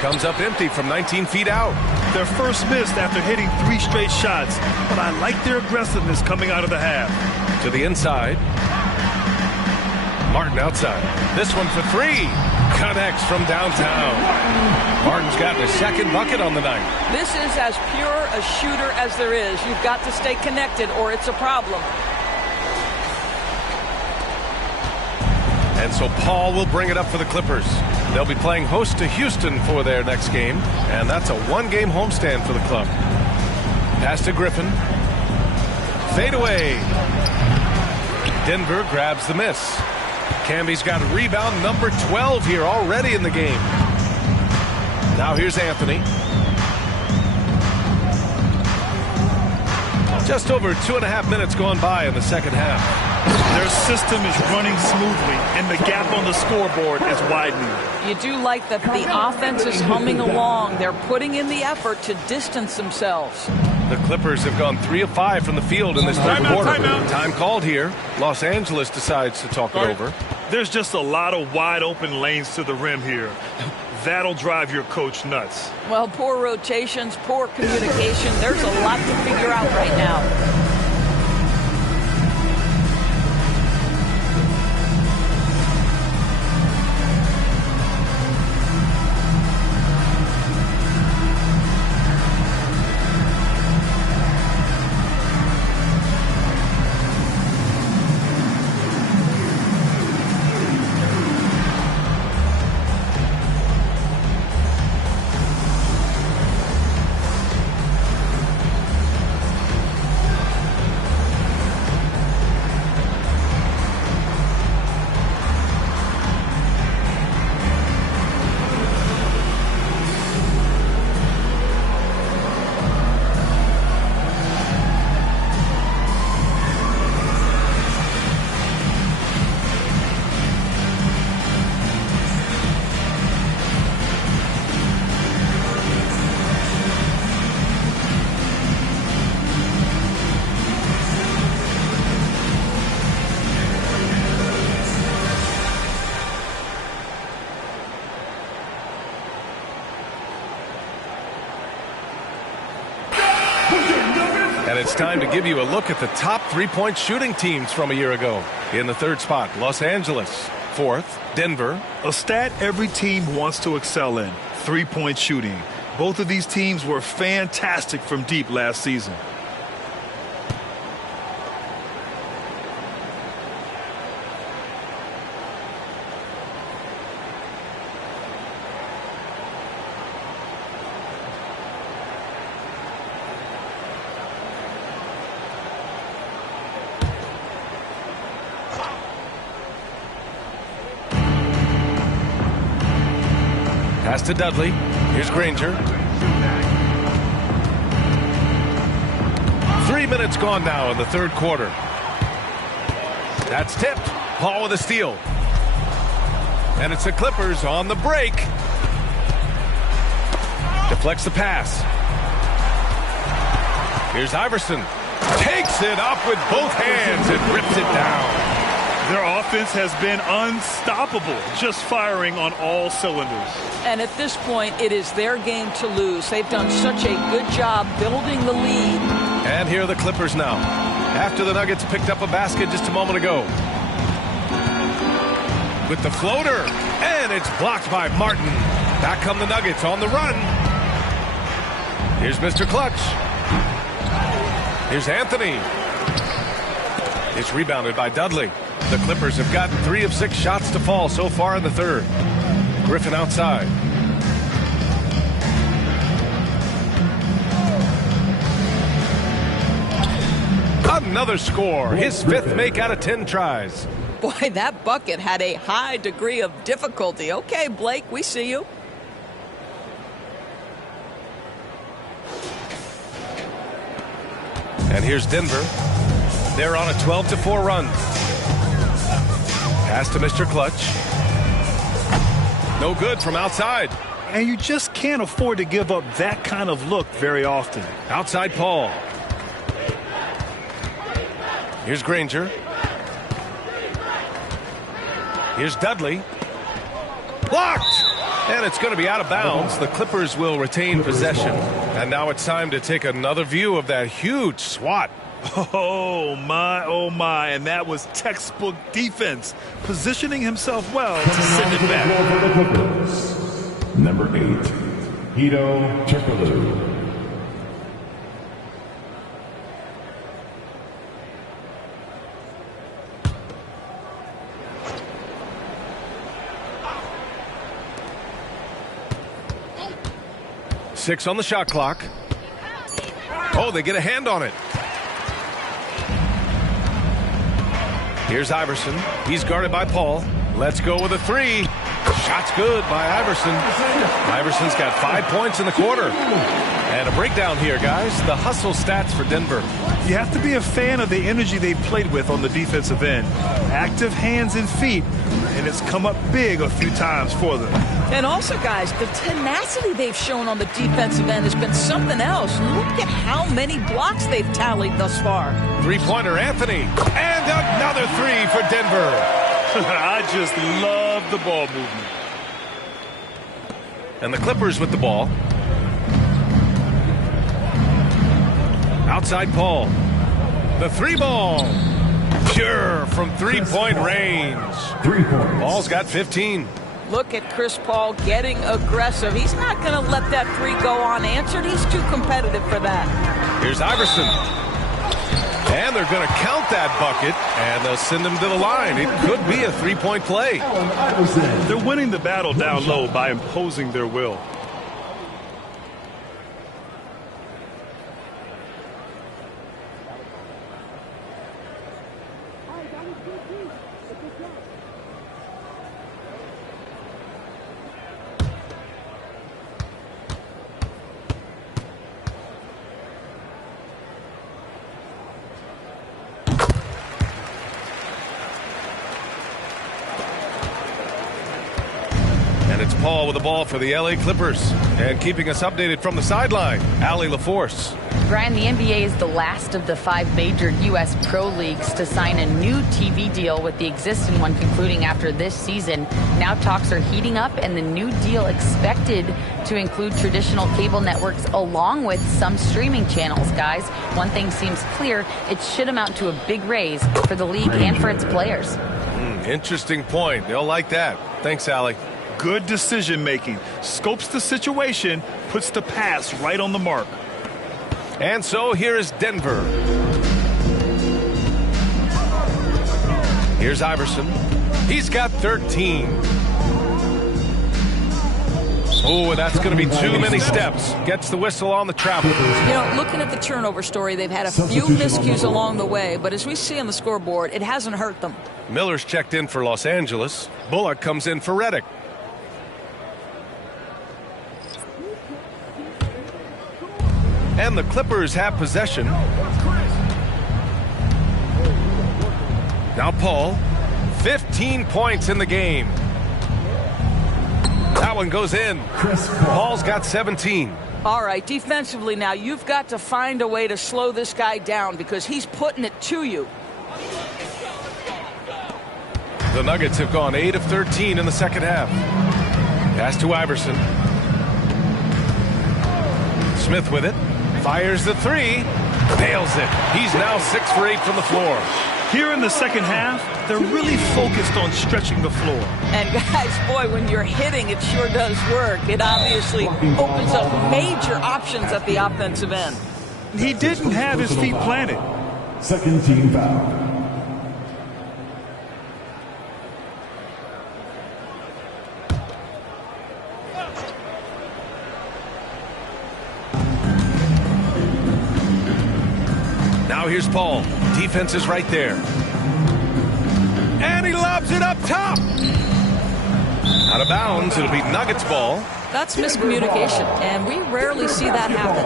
Comes up empty from 19 feet out. Their first miss after hitting 3 straight shots, but I like their aggressiveness coming out of the half. To the inside. Martin outside. This one for 3. Connects from downtown. Martin's got his second bucket on the night. This is as pure a shooter as there is. You've got to stay connected or it's a problem. And so Paul will bring it up for the Clippers. They'll be playing host to Houston for their next game, and that's a 1-game homestand for the club. Pass to Griffin. Fade away. Denver grabs the miss. Camby's got a rebound number 12 here already in the game. Now here's Anthony. Just over 2.5 minutes gone by in the second half. Their system is running smoothly, and the gap on the scoreboard is widening. You do like that the offense is humming along. They're putting in the effort to distance themselves. The Clippers have gone 3 of 5 from the field in this third quarter. Time called here. Los Angeles decides to talk it over. There's just a lot of wide open lanes to the rim here. That'll drive your coach nuts. Well, poor rotations, poor communication. There's a lot to figure out right now. And it's time to give you a look at the top three-point shooting teams from a year ago. In the third spot, Los Angeles. Fourth, Denver. A stat every team wants to excel in, three-point shooting. Both of these teams were fantastic from deep last season. Pass to Dudley. Here's Granger. 3 minutes gone now in the third quarter. That's tipped. Paul with a steal. And it's the Clippers on the break. Deflects the pass. Here's Iverson. Takes it up with both hands and rips it down. Their offense has been unstoppable, just firing on all cylinders. And at this point, it is their game to lose. They've done such a good job building the lead. And here are the Clippers now, after the Nuggets picked up a basket just a moment ago. With the floater, and it's blocked by Martin. Back come the Nuggets on the run. Here's Mr. Clutch. Here's Anthony. It's rebounded by Dudley. The Clippers have gotten 3 of 6 shots to fall so far in the third. Griffin outside. Another score. His 5th make out of 10 tries. Boy, that bucket had a high degree of difficulty. Okay, Blake, we see you. And here's Denver. They're on a 12-4 run. Pass to Mr. Clutch. No good from outside. And you just can't afford to give up that kind of look very often. Outside Paul. Here's Granger. Here's Dudley. Blocked! And it's going to be out of bounds. The Clippers will retain possession. And now it's time to take another view of that huge swat. Oh, my. And that was textbook defense. Positioning himself well to send it back. Number 8, Hedo Turkoglu. Six on the shot clock. Oh, they get a hand on it. Here's Iverson. He's guarded by Paul. Let's go with a 3. Shot's good by Iverson. Iverson's got 5 points in the quarter. And a breakdown here, guys. The hustle stats for Denver. You have to be a fan of the energy they've played with on the defensive end. Active hands and feet, and it's come up big a few times for them. And also, guys, the tenacity they've shown on the defensive end has been something else. Look at how many blocks they've tallied thus far. 3-pointer Anthony. And another 3 for Denver. I just love the ball movement. And the Clippers with the ball. Outside Paul. The 3-ball. Pure from 3-point range. 3 points. Paul's got 15. Look at Chris Paul getting aggressive. He's not going to let that 3 go unanswered. He's too competitive for that. Here's Iverson. And they're going to count that bucket, and they'll send him to the line. It could be a 3-point play. They're winning the battle down low by imposing their will. Paul with the ball for the LA Clippers. And keeping us updated from the sideline, Allie LaForce. Brian, the NBA is the last of the 5 major U.S. pro leagues to sign a new TV deal, with the existing one concluding after this season. Now talks are heating up, and the new deal expected to include traditional cable networks along with some streaming channels. Guys, one thing seems clear: it should amount to a big raise for the league and for its players. Interesting point. They'll like that. Thanks, Allie. Good decision making. Scopes the situation, puts the pass right on the mark. And so here is Denver. Here's Iverson. He's got 13. Oh, and that's going to be too many steps. Gets the whistle on the travel. You know, looking at the turnover story, they've had a few miscues along the way, but as we see on the scoreboard, it hasn't hurt them. Miller's checked in for Los Angeles. Bullock comes in for Redick. And the Clippers have possession. Now Paul, 15 points in the game. That one goes in. Paul's got 17. All right, defensively now, you've got to find a way to slow this guy down because he's putting it to you. The Nuggets have gone 8 of 13 in the second half. Pass to Iverson. Smith with it. Fires the three. Nails it. He's now 6 for 8 from the floor. Here in the second half, they're really focused on stretching the floor. And guys, boy, when you're hitting, it sure does work. It obviously opens up major options at the offensive end. He didn't have his feet planted. Second team foul. Now here's Paul. Defense is right there. And he lobs it up top. Out of bounds. It'll be Nuggets ball. That's miscommunication, and we rarely see that happen.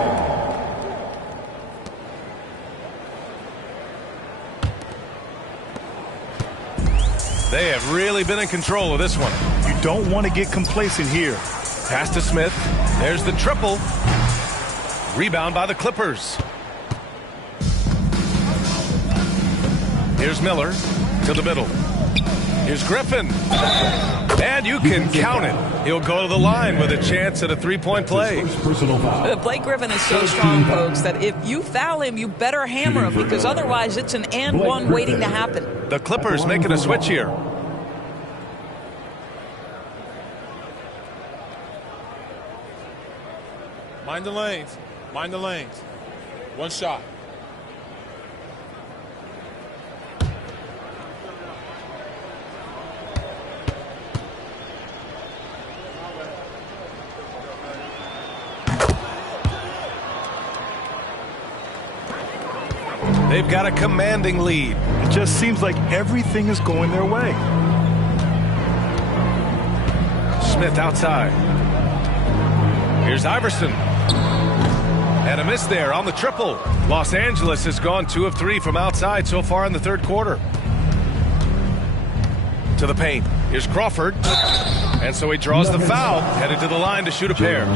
They have really been in control of this one. You don't want to get complacent here. Pass to Smith. There's the triple. Rebound by the Clippers. Here's Miller to the middle. Here's Griffin. And you can count it. He'll go to the line with a chance at a three-point play. Blake Griffin is so strong, folks, that if you foul him, you better hammer him because otherwise it's an and one waiting to happen. The Clippers making a switch here. Mind the lanes. Mind the lanes. One shot. They've got a commanding lead. It just seems like everything is going their way. Smith outside. Here's Iverson. And a miss there on the triple. Los Angeles has gone 2 of 3 from outside so far in the third quarter. To the paint. Here's Crawford. And so he draws the foul. Headed to the line to shoot a pair.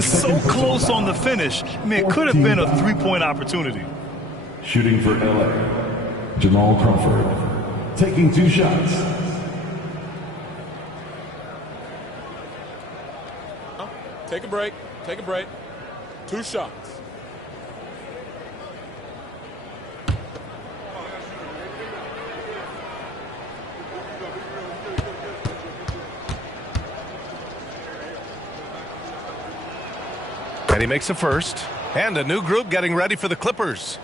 So close on the finish. I mean, it could have been a three-point opportunity. Shooting for LA, Jamal Crawford, taking 2 shots. Take a break. Take a break. 2 shots. And he makes a first. And a new group getting ready for the Clippers.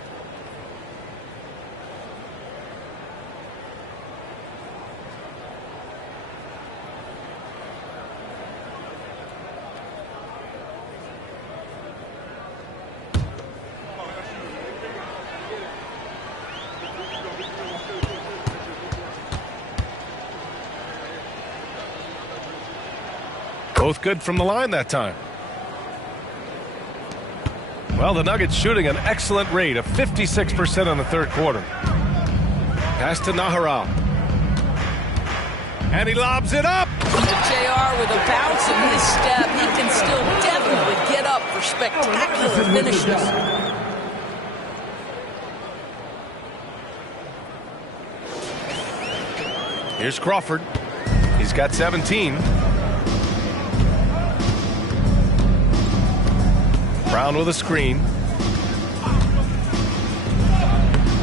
Both good from the line that time. Well, the Nuggets shooting an excellent rate of 56% in the third quarter. Pass to Nahara. And he lobs it up. JR with a bounce in his step. He can still definitely get up for spectacular finishes. Here's Crawford. He's got 17. Brown with a screen.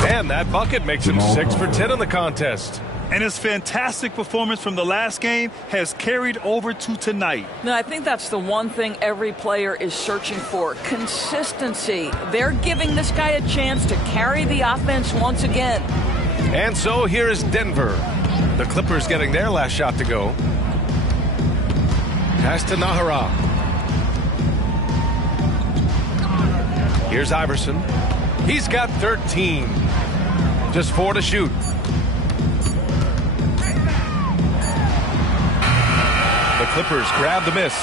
And that bucket makes him 6 for 10 in the contest. And his fantastic performance from the last game has carried over to tonight. Now, I think that's the one thing every player is searching for. Consistency. They're giving this guy a chance to carry the offense once again. And so here is Denver. The Clippers getting their last shot to go. Pass to Nahara. Here's Iverson. He's got 13. Just 4 to shoot. The Clippers grab the miss.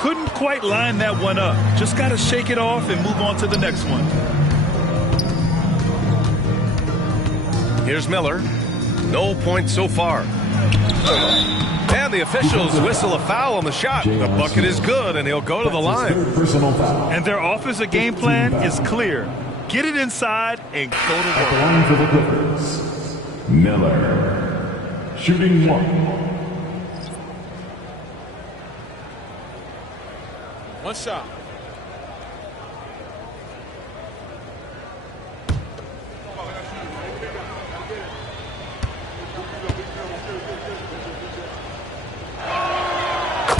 Couldn't quite line that one up. Just got to shake it off and move on to the next one. Here's Miller. No points so far. And the officials whistle a foul on the shot. The bucket is good, and he'll go to the line. And their offensive game plan is clear. Get it inside and go to work. At the line for the Clippers, Miller. Shooting 1. One shot.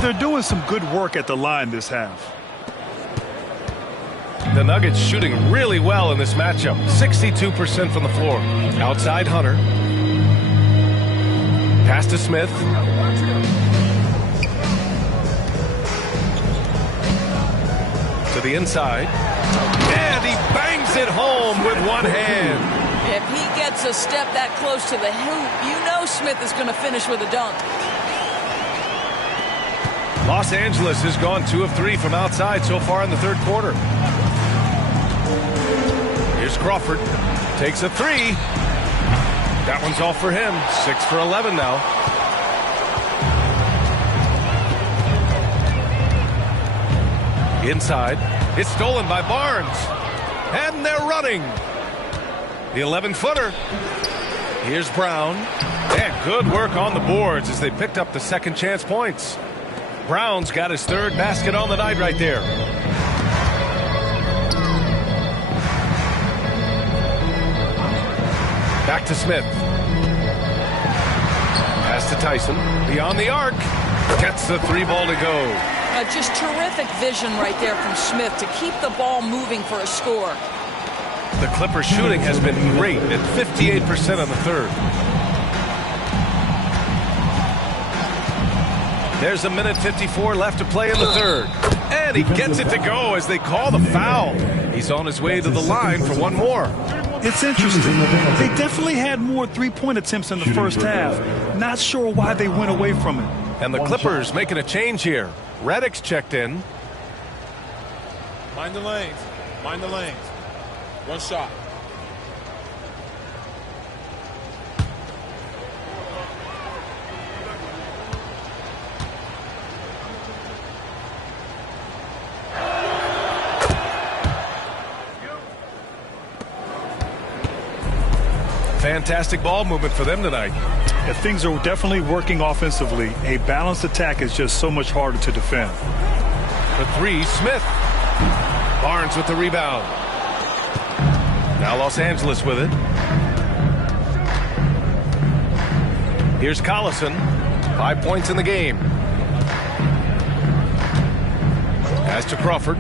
They're doing some good work at the line this half. The Nuggets shooting really well in this matchup. 62% from the floor. Outside Hunter. Pass to Smith. To the inside. And he bangs it home with one hand. If he gets a step that close to the hoop, you know Smith is going to finish with a dunk. Los Angeles has gone 2 of 3 from outside so far in the third quarter. Here's Crawford. Takes a 3. That one's all for him. 6 for 11 now. Inside. It's stolen by Barnes. And they're running. The 11-footer. Here's Brown. And good work on the boards as they picked up the second chance points. Brown's got his third basket on the night right there. Back to Smith. Pass to Tyson. Beyond the arc. Gets the 3-ball to go. Just terrific vision right there from Smith to keep the ball moving for a score. The Clippers shooting has been great at 58% on the third. There's a minute 54 left to play in the third. And he gets it to go as they call the foul. He's on his way to the line for one more. It's interesting. They definitely had more three-point attempts in the first half. Not sure why they went away from it. And the Clippers making a change here. Redick's checked in. Mind the lanes. Mind the lanes. One shot. Fantastic ball movement for them tonight. Yeah, things are definitely working offensively. A balanced attack is just so much harder to defend. The 3, Smith. Barnes with the rebound. Now Los Angeles with it. Here's Collison. 5 points in the game. Pass to Crawford.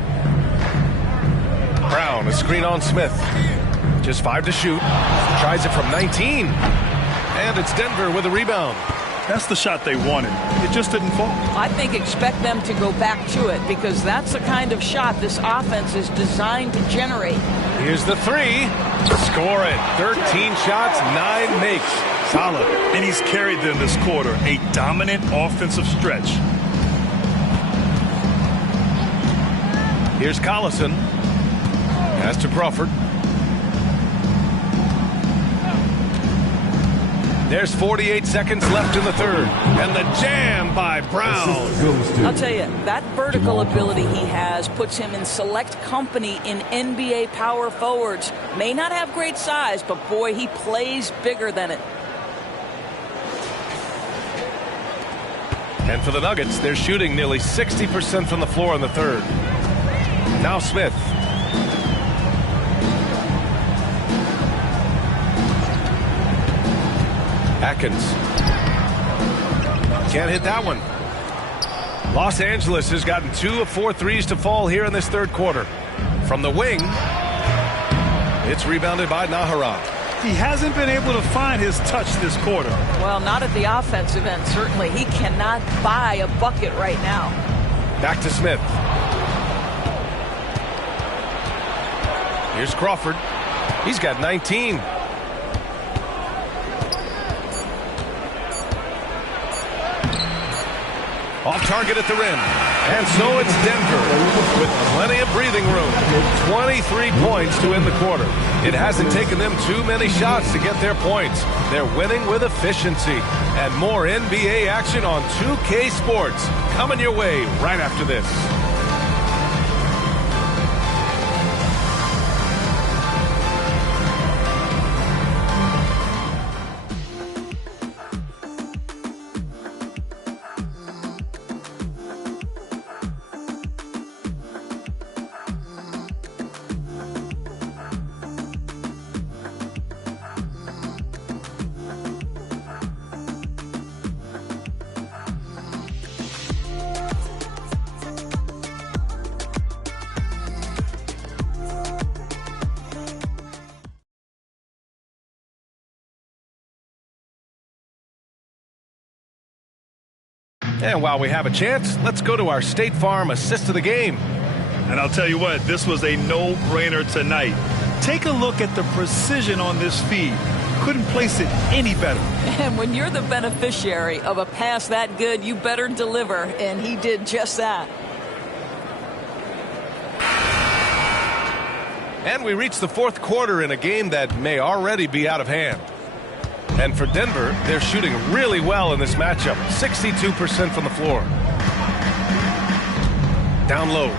Brown, a screen on Smith. Just 5 to shoot. Tries it from 19. And it's Denver with a rebound. That's the shot they wanted. It just didn't fall. I think expect them to go back to it because that's the kind of shot this offense is designed to generate. Here's the 3. Score it. 13 shots, 9 makes. Solid. And he's carried them this quarter. A dominant offensive stretch. Here's Collison. Pass to Crawford. There's 48 seconds left in the third. And the jam by Brown. I'll tell you, that vertical ability he has puts him in select company in NBA power forwards. May not have great size, but boy, he plays bigger than it. And for the Nuggets, they're shooting nearly 60% from the floor in the third. Now Smith. Atkins. Can't hit that one. Los Angeles has gotten 2 of 4 threes to fall here in this third quarter. From the wing, it's rebounded by Nahara. He hasn't been able to find his touch this quarter. Well, not at the offensive end, certainly. He cannot buy a bucket right now. Back to Smith. Here's Crawford. He's got 19. Off target at the rim. And so it's Denver with plenty of breathing room. 23 points to end the quarter. It hasn't taken them too many shots to get their points. They're winning with efficiency. And more NBA action on 2K Sports coming your way right after this. And while we have a chance, let's go to our State Farm assist of the game. And I'll tell you what, this was a no-brainer tonight. Take a look at the precision on this feed. Couldn't place it any better. And when you're the beneficiary of a pass that good, you better deliver, and he did just that. And we reach the fourth quarter in a game that may already be out of hand. And for Denver, they're shooting really well in this matchup. 62% from the floor. Down low.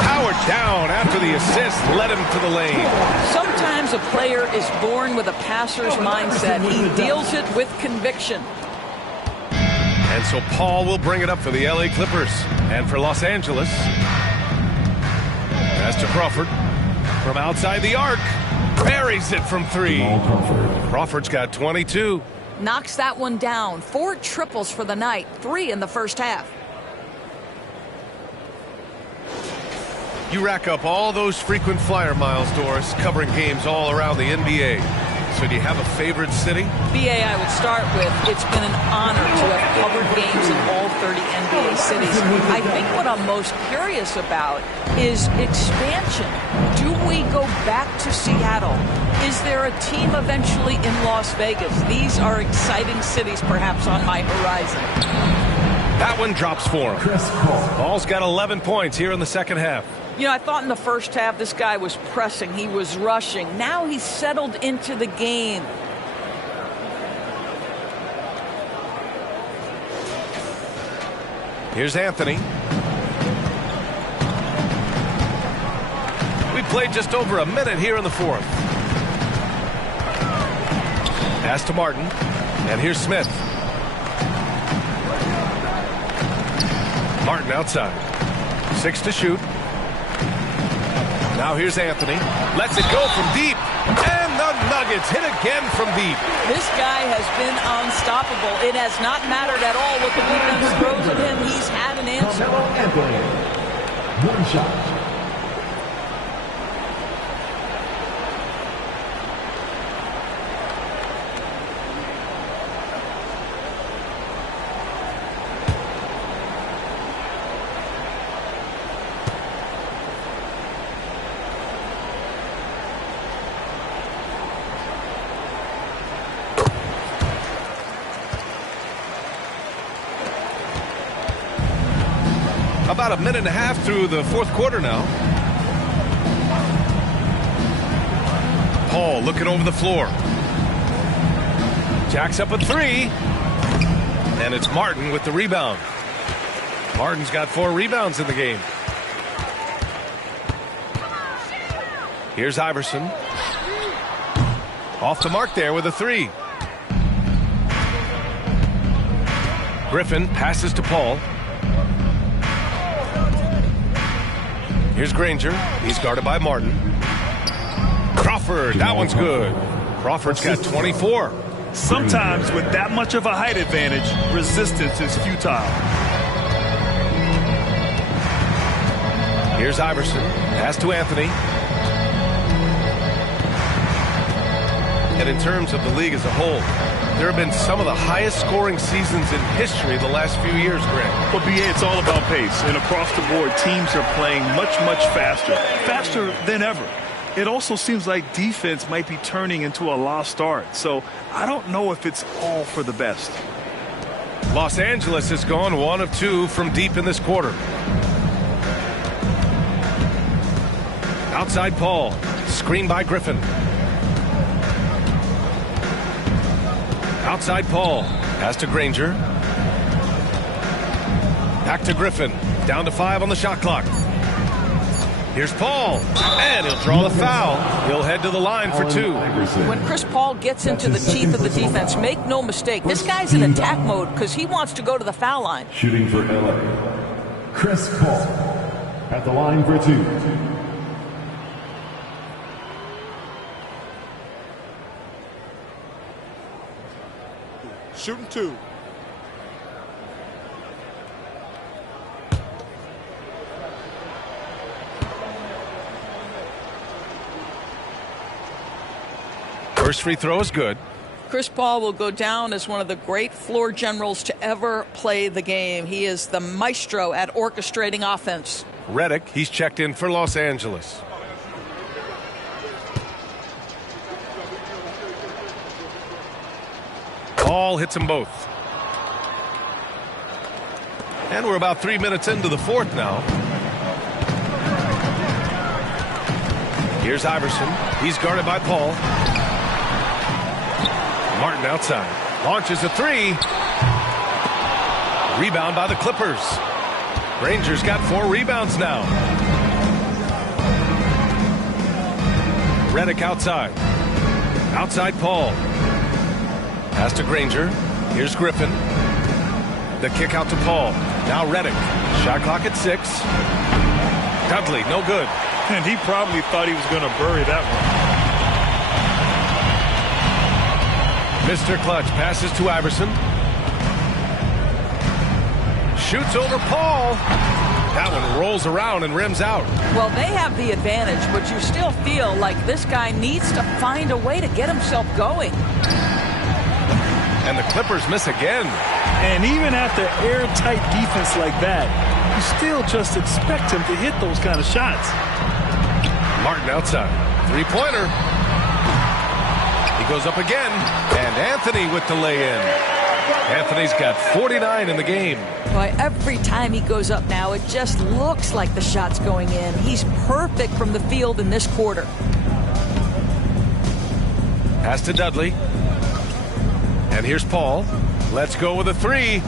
Powered down after the assist led him to the lane. Sometimes a player is born with a passer's mindset. He deals it with conviction. And so Paul will bring it up for the LA Clippers. And for Los Angeles, pass to Crawford. From outside the arc. Buries it from three. Crawford's got 22. Knocks that one down. 4 triples for the night. 3 in the first half. You rack up all those frequent flyer miles, Doris, covering games all around the NBA. So do you have a favorite city? BA, I would start with, it's been an honor to have covered games in all 30 NBA cities. I think what I'm most curious about is expansion. Do we go back to Seattle? Is there a team eventually in Las Vegas? These are exciting cities perhaps on my horizon. That one drops for him. Paul's got 11 points here in the second half. You know, I thought in the first half this guy was pressing. He was rushing. Now he's settled into the game. Here's Anthony. We played just over a minute here in the fourth. Pass to Martin. And here's Smith. Martin outside. 6 to shoot. Now here's Anthony. Lets it go from deep. And the Nuggets hit again from deep. This guy has been unstoppable. It has not mattered at all what the defense throws at him. He's had an answer. Anthony. 1 shot. About a minute and a half through the fourth quarter now. Paul looking over the floor. Jacks up a 3. And it's Martin with the rebound. Martin's got 4 rebounds in the game. Here's Iverson. Off the mark there with a 3. Griffin passes to Paul. Here's Granger. He's guarded by Martin. Crawford, that one's good. Crawford's got 24. Sometimes with that much of a height advantage, resistance is futile. Here's Iverson. Pass to Anthony. And in terms of the league as a whole, there have been some of the highest scoring seasons in history the last few years, Grant. Well, BA, it's all about pace. And across the board, teams are playing much, much faster. Faster than ever. It also seems like defense might be turning into a lost art. So I don't know if it's all for the best. Los Angeles has gone 1 of 2 from deep in this quarter. Outside Paul. Screen by Griffin. Outside Paul. Pass to Granger. Back to Griffin. Down to 5 on the shot clock. Here's Paul. And he'll draw the foul. He'll head to the line for 2. When Chris Paul gets into the teeth of the defense, make no mistake, this guy's in attack mode because he wants to go to the foul line. Shooting for LA, Chris Paul at the line for 2. Shooting 2. First free throw is good. Chris Paul will go down as one of the great floor generals to ever play the game. He is the maestro at orchestrating offense. Redick, he's checked in for Los Angeles. Paul hits them both. And we're about 3 minutes into the fourth now. Here's Iverson. He's guarded by Paul. Martin outside. Launches a 3. Rebound by the Clippers. Rangers got 4 rebounds now. Redick outside. Outside Paul. Pass to Granger. Here's Griffin. The kick out to Paul. Now Redick. Shot clock at 6. Dudley, no good. And he probably thought he was going to bury that one. Mr. Clutch passes to Iverson. Shoots over Paul. That one rolls around and rims out. Well, they have the advantage, but you still feel like this guy needs to find a way to get himself going. And the Clippers miss again. And even after airtight defense like that, you still just expect him to hit those kind of shots. Martin outside. Three-pointer. He goes up again. And Anthony with the lay-in. Anthony's got 49 in the game. Boy, every time he goes up now, it just looks like the shot's going in. He's perfect from the field in this quarter. Pass to Dudley. And here's Paul. Let's go with a 3.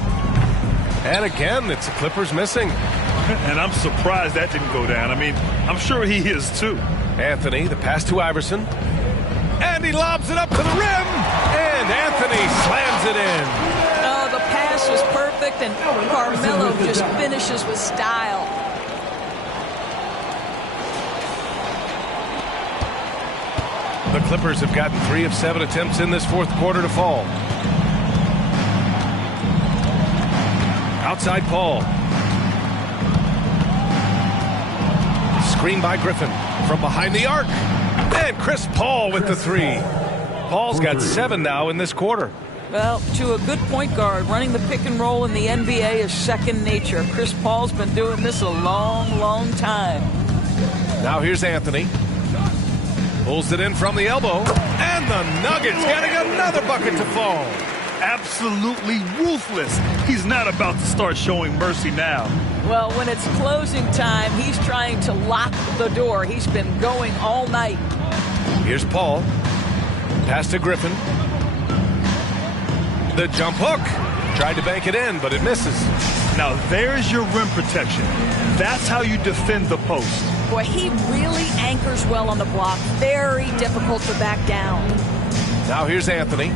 And again, it's the Clippers missing. And I'm surprised that didn't go down. I mean, I'm sure he is too. Anthony, the pass to Iverson. And he lobs it up to the rim. And Anthony slams it in. Oh, the pass was perfect, and Carmelo just finishes with style. The Clippers have gotten 3 of 7 attempts in this fourth quarter to fall. Outside Paul. Screen by Griffin from behind the arc. And Chris Paul with the 3. Paul's got 7 now in this quarter. Well, to a good point guard, running the pick and roll in the NBA is second nature. Chris Paul's been doing this a long, long time. Now here's Anthony. Pulls it in from the elbow. And the Nuggets getting another bucket to fall. Absolutely ruthless. He's not about to start showing mercy now. Well, when it's closing time, he's trying to lock the door. He's been going all night. Here's Paul. Pass to Griffin. The jump hook. Tried to bank it in, but it misses. Now there's your rim protection. That's how you defend the post. Boy, he really anchors well on the block. Very difficult to back down. Now here's Anthony.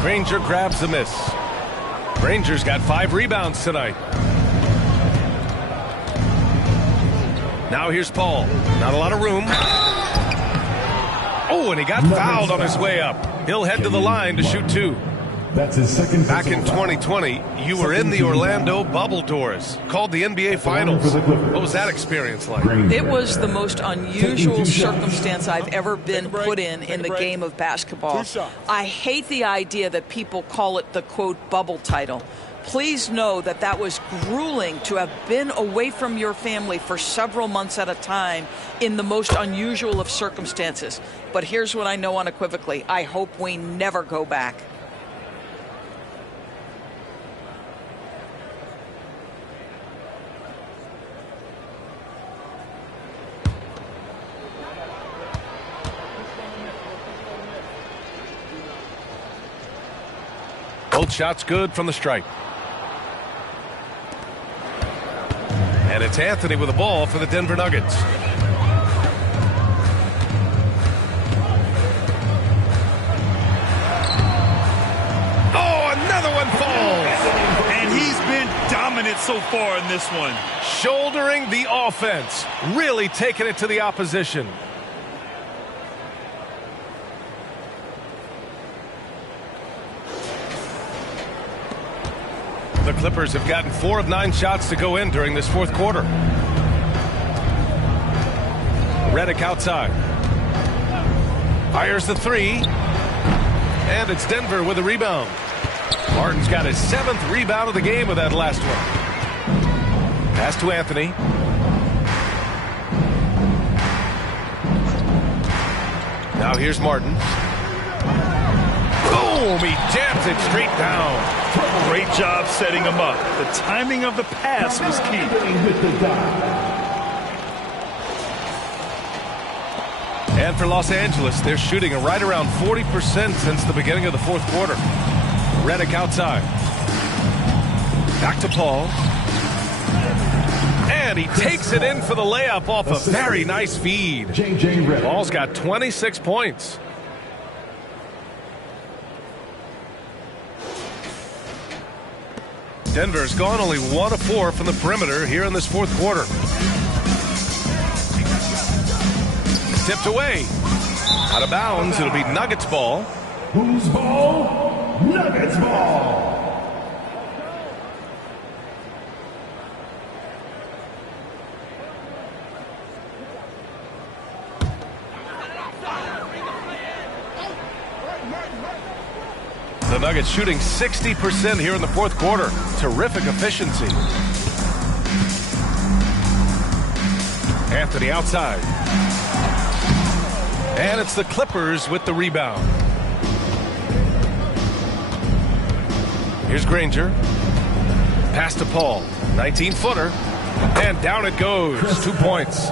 Granger grabs the miss. Granger's got 5 rebounds tonight. Now here's Paul. Not a lot of room. Oh, and he got fouled on his way up. He'll head to the line to shoot 2. That's his second. Back in 2020, you were in the Orlando bubble doors, called the NBA Finals. What was that experience like? It was the most unusual circumstance I've ever been put in the game of basketball. I hate the idea that people call it the, quote, bubble title. Please know that that was grueling to have been away from your family for several months at a time in the most unusual of circumstances. But here's what I know unequivocally. I hope we never go back. Both shots good from the stripe. And it's Anthony with the ball for the Denver Nuggets. Oh, another one falls. And he's been dominant so far in this one. Shouldering the offense. Really taking it to the opposition. The Clippers have gotten 4 of 9 shots to go in during this fourth quarter. Redick outside. Fires the 3. And it's Denver with a rebound. Martin's got his 7th rebound of the game with that last one. Pass to Anthony. Now here's Martin. Boom! He jams it straight down. Great job setting him up. The timing of the pass was key. And for Los Angeles, they're shooting right around 40% since the beginning of the fourth quarter. Redick outside. Back to Paul. And he takes it in for the layup off a very nice feed. Paul's got 26 points. Denver's gone only 1 of 4 from the perimeter here in this fourth quarter. Tipped away. Out of bounds. It'll be Nuggets ball. Whose ball? Nuggets ball. The Nuggets shooting 60% here in the fourth quarter. Terrific efficiency. Anthony outside. And it's the Clippers with the rebound. Here's Granger. Pass to Paul. 19-footer. And down it goes. 2 points.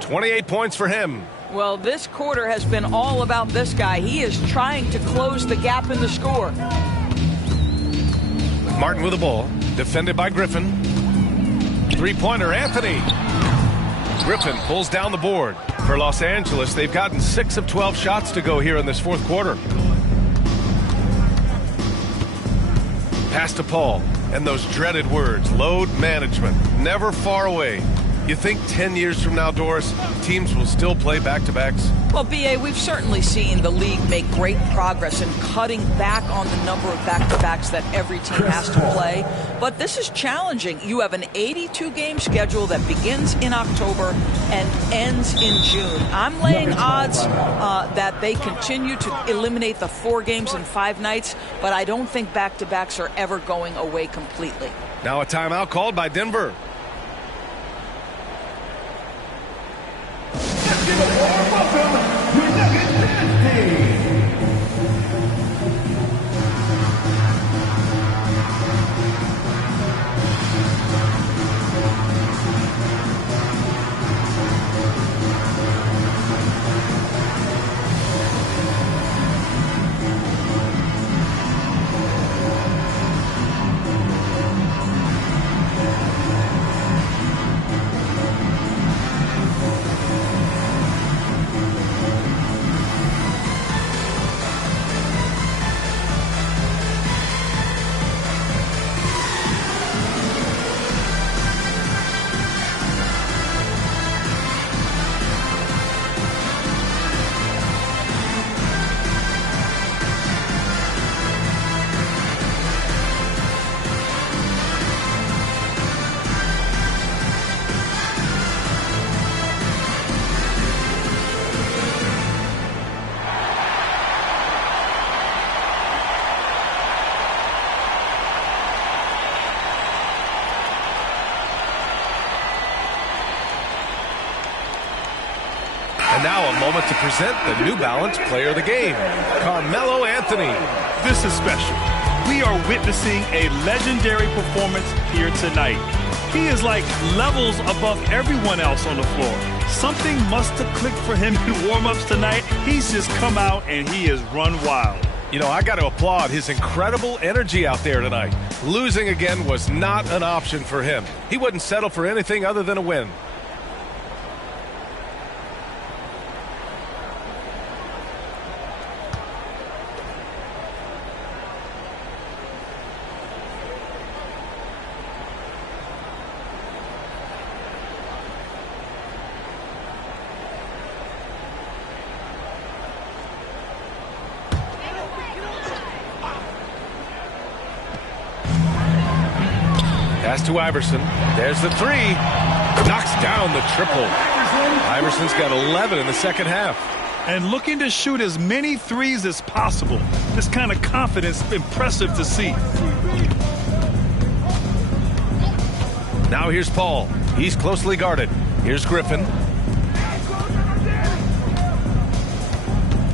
28 points for him. Well, this quarter has been all about this guy. He is trying to close the gap in the score. Martin with the ball. Defended by Griffin. Three-pointer, Anthony. Griffin pulls down the board. For Los Angeles, they've gotten 6 of 12 shots to go here in this fourth quarter. Pass to Paul. And those dreaded words, load management, never far away. You think 10 years from now, Doris, teams will still play back-to-backs? Well, B.A., we've certainly seen the league make great progress in cutting back on the number of back-to-backs that every team has to play. But this is challenging. You have an 82-game schedule that begins in October and ends in June. I'm laying odds that they continue to eliminate the 4 games in 5 nights, but I don't think back-to-backs are ever going away completely. Now a timeout called by Denver. Give a warm welcome to Nuggets Dynasty. And now a moment to present the New Balance Player of the Game, Carmelo Anthony. This is special. We are witnessing a legendary performance here tonight. He is like levels above everyone else on the floor. Something must have clicked for him in warm-ups tonight. He's just come out and he has run wild. You know, I got to applaud his incredible energy out there tonight. Losing again was not an option for him. He wouldn't settle for anything other than a win. Pass to Iverson. There's the three. Knocks down the triple. Iverson's got 11 in the second half. And looking to shoot as many threes as possible. This kind of confidence, impressive to see. Now here's Paul. He's closely guarded. Here's Griffin.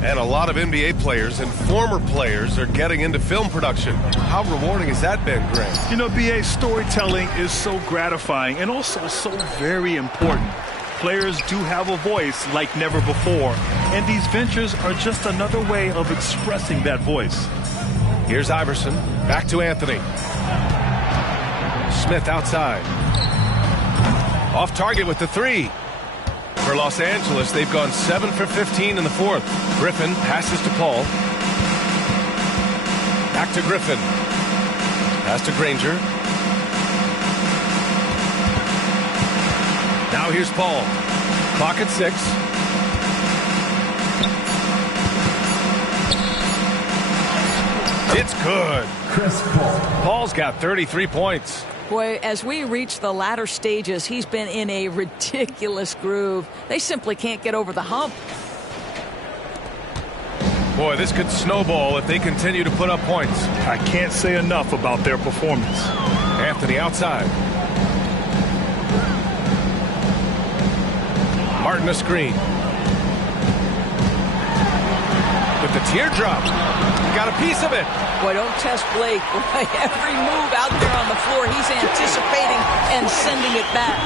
And a lot of NBA players and former players are getting into film production. How rewarding has that been, Greg? You know, BA, storytelling is so gratifying and also so very important. Players do have a voice like never before, and these ventures are just another way of expressing that voice. Here's Iverson. Back to Anthony. Smith outside. Off target with the three. For Los Angeles, they've gone 7 for 15 in the fourth. Griffin passes to Paul. Back to Griffin. Pass to Granger. Now here's Paul. Clock at 6. It's good. Chris Paul. Paul's got 33 points. Boy, as we reach the latter stages, he's been in a ridiculous groove. They simply can't get over the hump. Boy, this could snowball if they continue to put up points. I can't say enough about their performance. Anthony outside. Martin a screen. With the teardrop. Got a piece of it. Boy, don't test Blake. Boy, every move out there on the floor, he's anticipating and sending it back.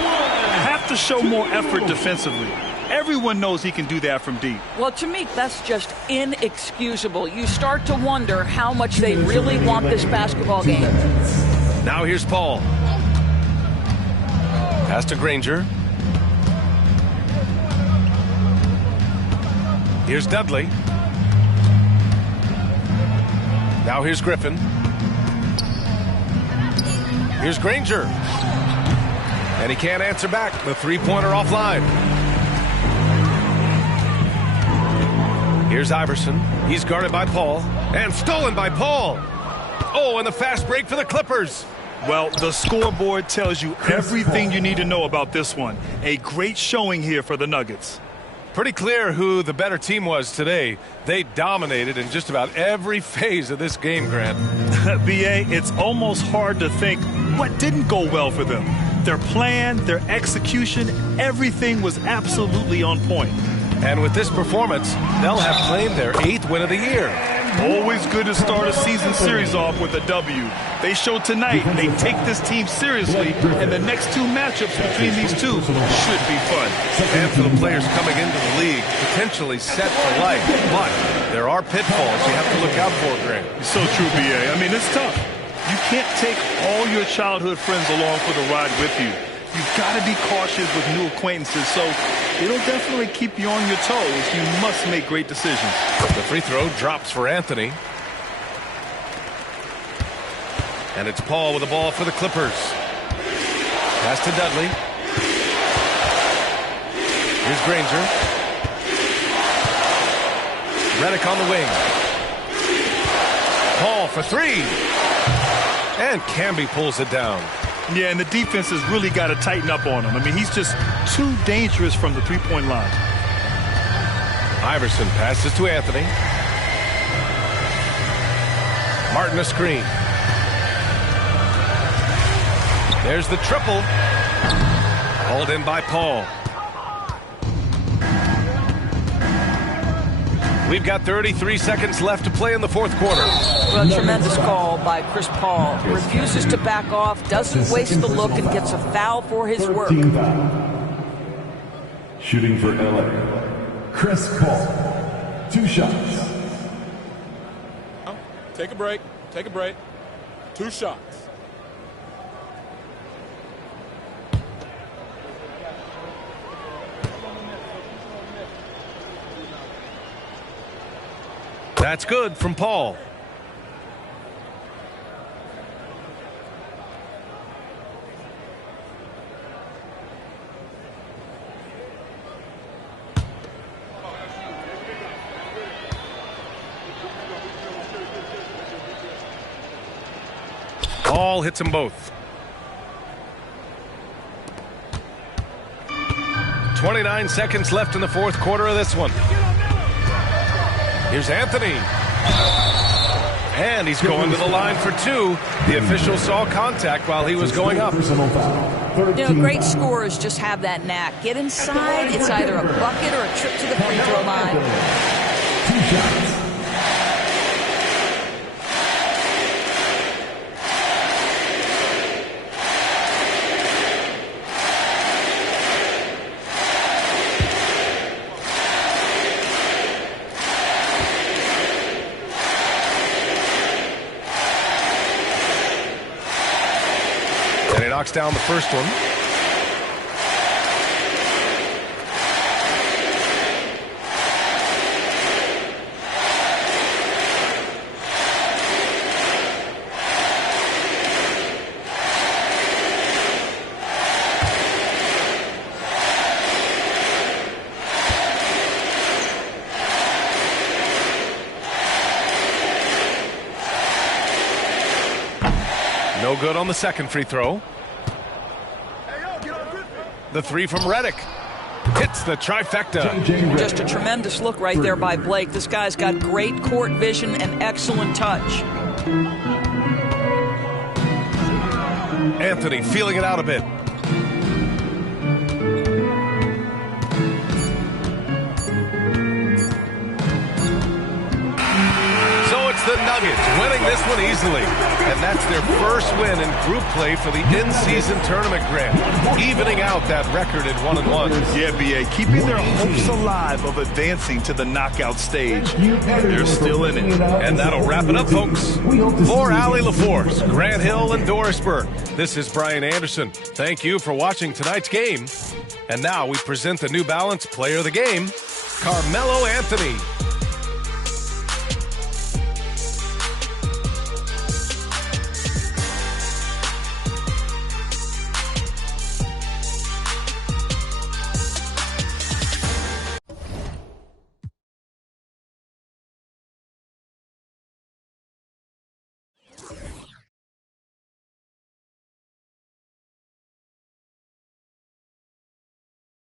Have to show more effort defensively. Everyone knows he can do that from deep. Well, to me, that's just inexcusable. You start to wonder how much they really want this basketball game. Now here's Paul. Pass to Granger. Here's Dudley. Now here's Griffin. Here's Granger. And he can't answer back. The three-pointer offline. Here's Iverson. He's guarded by Paul. And stolen by Paul. Oh, and the fast break for the Clippers. Well, the scoreboard tells you everything you need to know about this one. A great showing here for the Nuggets. Pretty clear who the better team was today. They dominated in just about every phase of this game, Grant. BA, it's almost hard to think what didn't go well for them. Their plan, their execution, everything was absolutely on point. And with this performance, they'll have claimed their 8th win of the year. Always good to start a season series off with a W. They showed tonight they take this team seriously, and the next two matchups between these two should be fun. And for the players coming into the league, potentially set for life. But there are pitfalls you have to look out for, Grant. So true, BA. I mean, it's tough. You can't take all your childhood friends along for the ride with you. You've got to be cautious with new acquaintances, so it'll definitely keep you on your toes. You must make great decisions. The free throw drops for Anthony. And it's Paul with the ball for the Clippers. Pass to Dudley. Here's Granger. Redick on the wing. Paul for three. And Camby pulls it down. Yeah, and the defense has really got to tighten up on him. I mean, he's just too dangerous from the three-point line. Iverson passes to Anthony. Martin a screen. There's the triple. Hauled in by Paul. We've got 33 seconds left to play in the fourth quarter. Well, a tremendous call by Chris Paul. Refuses to back off, doesn't waste the look, and gets a foul for his work. Shooting for LA, Chris Paul. 2 shots. Take a break. Take a break. 2 shots. That's good from Paul. Paul hits them both. 29 seconds left in the fourth quarter of this one. Here's Anthony. And he's going to the line for 2. The official saw contact while he was going up. Great scorers just have that knack. Get inside. It's either a bucket or a trip to the free throw line. 2 shots. Knocks down the first one. No good on the second free throw. The 3 from Redick hits the trifecta. Just a tremendous look right there by Blake. This guy's got great court vision and excellent touch. Anthony feeling it out a bit. So it's the Nuggets winning this one easily. And that's their first win in group play for the in-season tournament, Grant, evening out that record at 1-1. Yeah, B.A., keeping their hopes alive of advancing to the knockout stage. They're still in it. And that'll wrap it up, folks. For Allie LaForce, Grant Hill, and Doris Burke, this is Brian Anderson. Thank you for watching tonight's game. And now we present the New Balance Player of the Game, Carmelo Anthony.